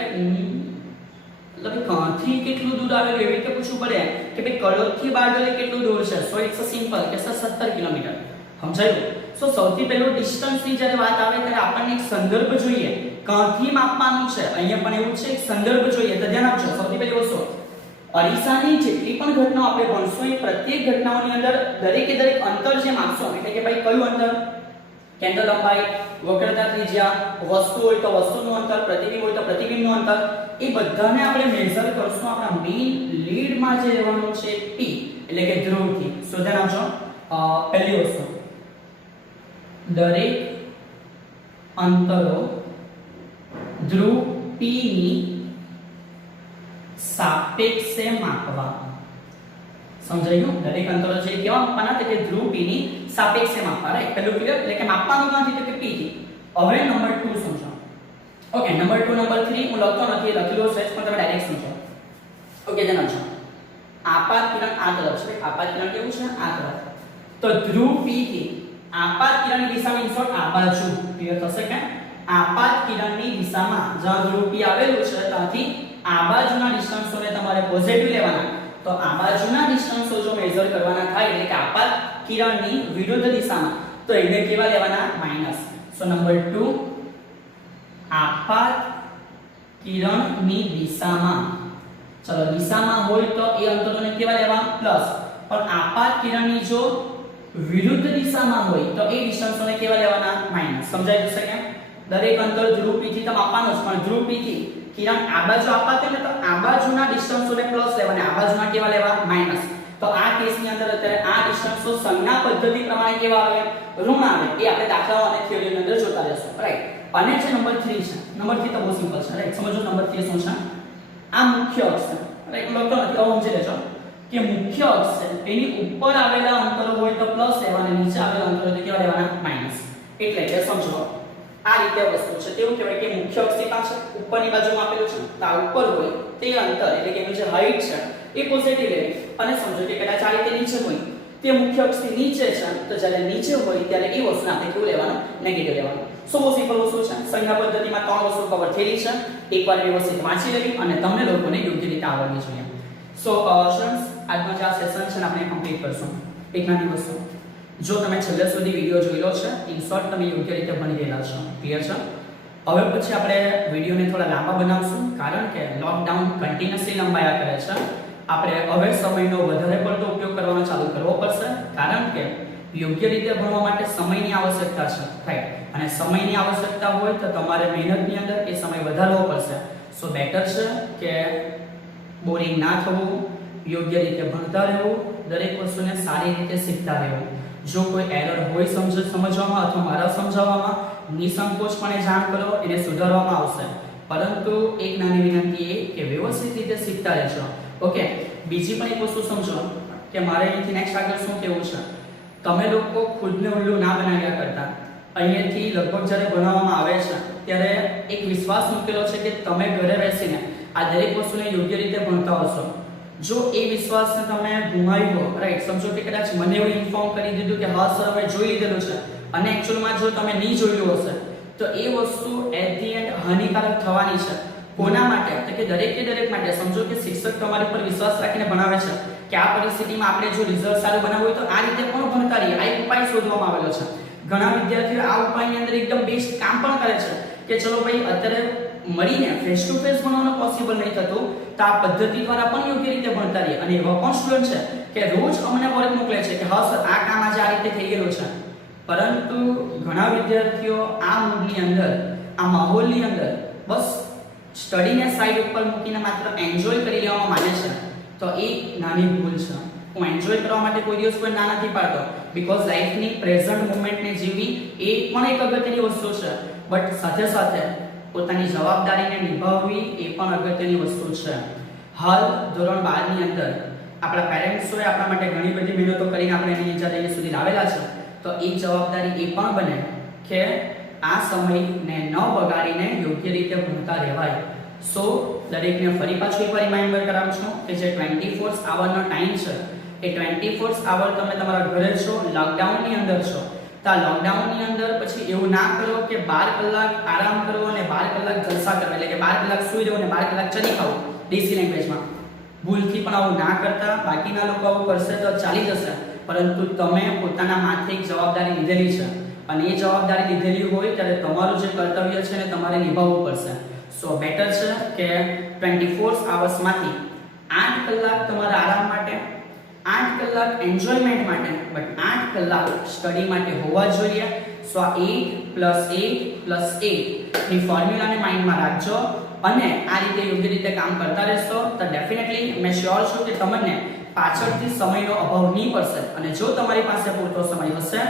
એટલે ક્યાંથી કેટલું દૂર આવેલું એવી રીતે પૂછવું પડે કે ભાઈ કડોદથી બારડોલી કેટલું દૂર છે. સો ઇટ્સ અ સિમ્પલ કે સર 17 કિલોમીટર. સમજાયું. સો સૌથી પહેલો ડિસ્ટન્સ ની જ્યારે વાત આવે ત્યારે આપણને એક સંદર્ભ જોઈએ, ક્યાંથી માપવાનું છે. અહીંયા પણ એવું છે એક સંદર્ભ જોઈએ, તો ધ્યાન આપજો. સૌથી પહેલી વસ્તુ અરીસાની જેટલી પણ ઘટનાઓ આપણે ભણશું એ પ્રત્યેક ઘટનાઓની અંદર દરેકે દરેક અંતર જે માપશું, એટલે કે ભાઈ કયું અંતર, કેન્દ્ર લંબાઈ, વક્રતા ત્રિજ્યા, વસ્તુ હોય તો વસ્તુનું અંતર, પ્રતિબિંબ હોય તો પ્રતિબિંબનું અંતર, એ બધાને આપણે મેઝર કરશું આપણા મેઇન લીડમાં જે રહેવાનું છે P એટલે કે ધ્રુવથી. સો ધ્યાન આપજો. પહેલી વસ્તુ દરેક અંતરો ધ્રુવ P ની સાપેક્ષે માપવા. સમજાયું. દરેક અંતરો છે કેવા માપવાના, કે ધ્રુવ P ની સાપેક્ષે માપવા. રાઈટ, પહેલું ક્લિયર. એટલે કે માપવાનું ક્યાંથી, તો કે P થી. હવે નંબર 2 સમજો. ઓકે, નંબર 2 નંબર 3 હું લખતો નથી, લખેલો છે પણ તમે ડાયરેક્ટ સમજો. ઓકે, ધ્યાન આપજો. આપાત કિરણ આ તરફ છે, આપાત કિરણ કેવું છે આ તરફ, તો ધ્રુવ P થી આપાત કિરણની દિશામાં ઇન્સર્ટ આ બાજુ. ક્લિયર થશે કે આપાત કિરણની દિશામાં જ્યાં ધ્રુવ P આવેલું છે ત્યાંથી આ બાજુના ડિસ્ટન્સોને તમારે પોઝિટિવ લેવાના. તો આ બાજુના ડિસ્ટન્સો જો મેઝર કરવાના થાય એટલે કે આપાત કિરણની વિરુદ્ધ દિશામાં, તો એને કેવા લેવાના માઈનસ. સો નંબર 2 આપાત કિરણની દિશામાં, ચલો દિશામાં હોય તો એ અંતરોને કેવા લેવા પ્લસ, પણ આપાત કિરણની જો વિરુદ્ધ દિશામાં હોય તો એ ડિસ્ટન્સોને કેવા લેવાના માઈનસ. સમજાઈ જશે કે દરેક અંતર ધ્રુવ P થી તો માપવાનું છે, પણ ધ્રુવ P થી કિરણ આ બાજુ આપાત હોય ને તો આ બાજુના ડિસ્ટન્સોને પ્લસ લેવાના, આ બાજુના કેવા લેવા માઈનસ. તો આ કેસની અંદર અત્યારે આ ડિસ્ટન્સો સંજ્ઞા પદ્ધતિ પ્રમાણે કેવા આવે ઋણ આવે. એ આપણે દાખલાઓ અને થિયરીની અંદર જોતા રહેશું. રાઈટ, અને જે નંબર 3 છે, નંબર 3 તો બહુ સિમ્પલ છે. રાઈટ, સમજો નંબર 3 શું છે. આ મુખ્ય અક્ષ છે. રાઈટ, લખતો નથી, હવે સમજી લેજો કે મુખ્ય અક્ષ છે એની ઉપર આવેલા અંતરો હોય તો પ્લસ લેવાના, નીચે આવેલા અંતરો તો કેવા લેવાના માઈનસ. એટલે કે સમજો આ રીતે વસ્તુ છે. તેવું કહેવાય કે મુખ્ય અક્ષની પાસે ઉપરની બાજુમાં આપેલું છે, તો આ ઉપર હોય તે અંતર એટલે કે એનું જે હાઈટ છે એ પોઝિટિવ લેવી. અને સમજો કે કદાચ આ રીતે નીચે હોય તે મુખ્ય અક્ષથી નીચે છે, તો જ્યારે નીચે હોય ત્યારે એ વસ્તુને આપણે કેવું લેવાનું નેગેટિવ લેવાનું. સો બહુ સિમ્પલ વસ્તુ છે. સંજ્ઞા પદ્ધતિમાં 3 વસ્તુ કવર થયેલી છે. એકવાર વ્યવસ્થિત વાંચી લેવી અને તમને લોકોને યોગ્ય રીતે આવડવી જોઈએ. સો સ્ટુડન્ટ્સ, આજનો જે આ સેશન છે આપણે કમ્પ્લીટ કરશું. એક નાની વસ્તુ, જો તમે છેલ્લે સુધી વિડિયો જોઈલો છે, ઇન શોર્ટ તમે યોગ્ય રીતે ભણી ગયેલા છો. ક્લિયર છે. હવે પછી આપણે વિડિયોને થોડા લાંબા બનાવશું, કારણ કે લોકડાઉન કન્ટિન્યુઅસલી લંબાયા કરે છે. આપણે હવે સમયનો વધારે પડતો ઉપયોગ કરવાનો ચાલુ કરવો પડશે, કારણ કે યોગ્ય રીતે ભણવા માટે સમયની આવશ્યકતા છે, રાઈટ, અને સમયની આવશ્યકતા હોય તો તમારે મહેનતની અંદર એ સમય વધારવો પડશે. સો બેટર છે કે બોરિંગ ના થવું, યોગ્ય રીતે ભણતા રહેવું, દરેક વસ્તુને સારી રીતે શીખતા રહેવું. જો કોઈ એરર હોય સમજવામાં અથવા મારા સમજાવવામાં, નિસંકોચપણે જાણ કરો, એને સુધારવામાં આવશે. પરંતુ એક નાની વિનંતી એ કે વ્યવસ્થિત રીતે શીખતા રહેજો. ઓકે, બીજી પણ એક વસ્તુ સમજો કે મારે અહીંથી નેક્સ્ટ આગળ શું કહેવું છે. તમે લોકો ખુદને ઉલ્લુ ના બનાવ્યા કરતા. અહીંયાથી લગભગ જ્યારે ભણાવવામાં આવે છે ત્યારે એક વિશ્વાસ મૂકેલો છે કે તમે ઘરે બેસીને આ દરેક વસ્તુને યોગ્ય રીતે ભણતા હશો. જો એ વિશ્વાસને તમે ગુમાવ્યો, રાઈટ, સમજો કે કદાચ મને એવું ઇન્ફોર્મ કરી દીધું કે હા સર અમે જોઈ લીધેલું છે, અને એકચ્યુઅલમાં જો તમે નહીં જોયું હશે તો એ વસ્તુ એટ ધી એન્ડ હાનિકારક થવાની છે. કોના માટે? તો કે દરેક માટે. સમજો કે શિક્ષક તમારી પર વિશ્વાસ રાખીને ભણાવે છે કે આ પરિસ્થિતિમાં આપણે જો રિઝલ્ટ સારું બનાવવું હોય તો આ રીતે પણ ભણતા રહીએ. આ એક ઉપાય શોધવામાં આવેલો છે. ઘણા વિદ્યાર્થીઓ આ ઉપાયની અંદર એકદમ બેસ્ટ કામ પણ કરે છે કે ચલો ભાઈ અત્યારે મળીને ફેસ ટુ ફેસ ભણવાનું પોસિબલ નહીં થતું તો આ પદ્ધતિ દ્વારા પણ યોગ્ય રીતે ભણતા રહીએ. અને એવા પણ સ્ટુડન્ટ છે કે રોજ અમને વર્ક મોકલે છે કે હા સર આ કામ આજે આ રીતે થઈ ગયેલું છે. પરંતુ ઘણા વિદ્યાર્થીઓ આ મૂડની અંદર, આ માહોલની અંદર બસ સ્ટડીને સાઈડ ઉપર મૂકીને માત્ર એન્જોય કરી લેવામાં માને છે. તો એ નાની ભૂલ છે. હું એન્જોય કરવા માટે કોઈ દિવસ કોઈ ના નથી પાડતો, બીકોઝ લાઈફની પ્રેઝન્ટ મોમેન્ટને જીવવી એ પણ એક અગત્યની વસ્તુ છે. બટ સાથે સાથે પોતાની જવાબદારીને નિભાવવી એ પણ અગત્યની વસ્તુ છે. હાલ ધોરણ 12 ની અંદર આપણા પેરેન્ટ્સોએ આપણા માટે ઘણી બધી મહેનતો કરીને આપણે અહીંયા સુધી લાવેલા છે. તો એક જવાબદારી એ પણ બને કે આ સમયને ન બગાડીને યોગ્ય રીતે ભણતા રહેવાય. સો દરેકને ફરી પાછું એકવાર રિમાઇન્ડર કરાવું છું કે જે 24 આવરનો ટાઈમ છે એ 24 આવર તમે તમારા ઘરે છો, લોકડાઉનની અંદર છો. તો આ લોકડાઉનની અંદર પછી એવું ના કરો કે 12 કલાક આરામ કરો અને 12 કલાક જલસા કરો, એટલે કે 12 કલાક સૂઈ રહો અને 12 કલાક ચડી ખાઓ દેશી લેંગ્વેજમાં. ભૂલથી પણ આવું ના કરતા. બાકીના લોકો આવું કરશે તો ચાલી જશે, પરંતુ તમે પોતાના માથે એક જવાબદારી લીધેલી છે અને એ જવાબદારી લીધેલી હોય ત્યારે તમારું જે કર્તવ્ય છે ને તમારે નિભાવવું પડશે. સો બેટર છે કે 24 આવર્સમાંથી 8 કલાક તમારા આરામ માટે, 8 કલાક એન્જોયમેન્ટ માટે, બટ 8 કલાક સ્ટડી માટે હોવા જોઈએ. સો આ 8 + 8 + 8 ની ફોર્મ્યુલાને માઇન્ડમાં રાખજો અને આ રીતે યોગ્ય રીતે કામ કરતા રહેશો તો ડેફિનેટલી મેં શ્યોર છું કે તમને પાછળથી સમયનો અભાવ નહીં પડશે. અને જો તમારી પાસે પૂરતો સમય હશે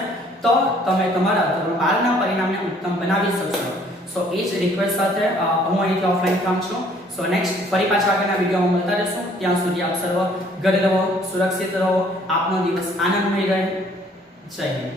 તો તમે તમારા ધોરણ 12 ના પરિણામને ઉત્તમ બનાવી શકશો. સો એ જ રિક્વેસ્ટ સાથે હું અહીંથી ઓફલાઈન કામ છું. સો નેક્સ્ટ ફરી પાછા આગળના વિડીયોમાં મળતા રહેશું. ત્યાં સુધી આપ સર્વ ઘરે રહો, સુરક્ષિત રહો, આપનો દિવસ આનંદમય રહે. જય હિન્દ.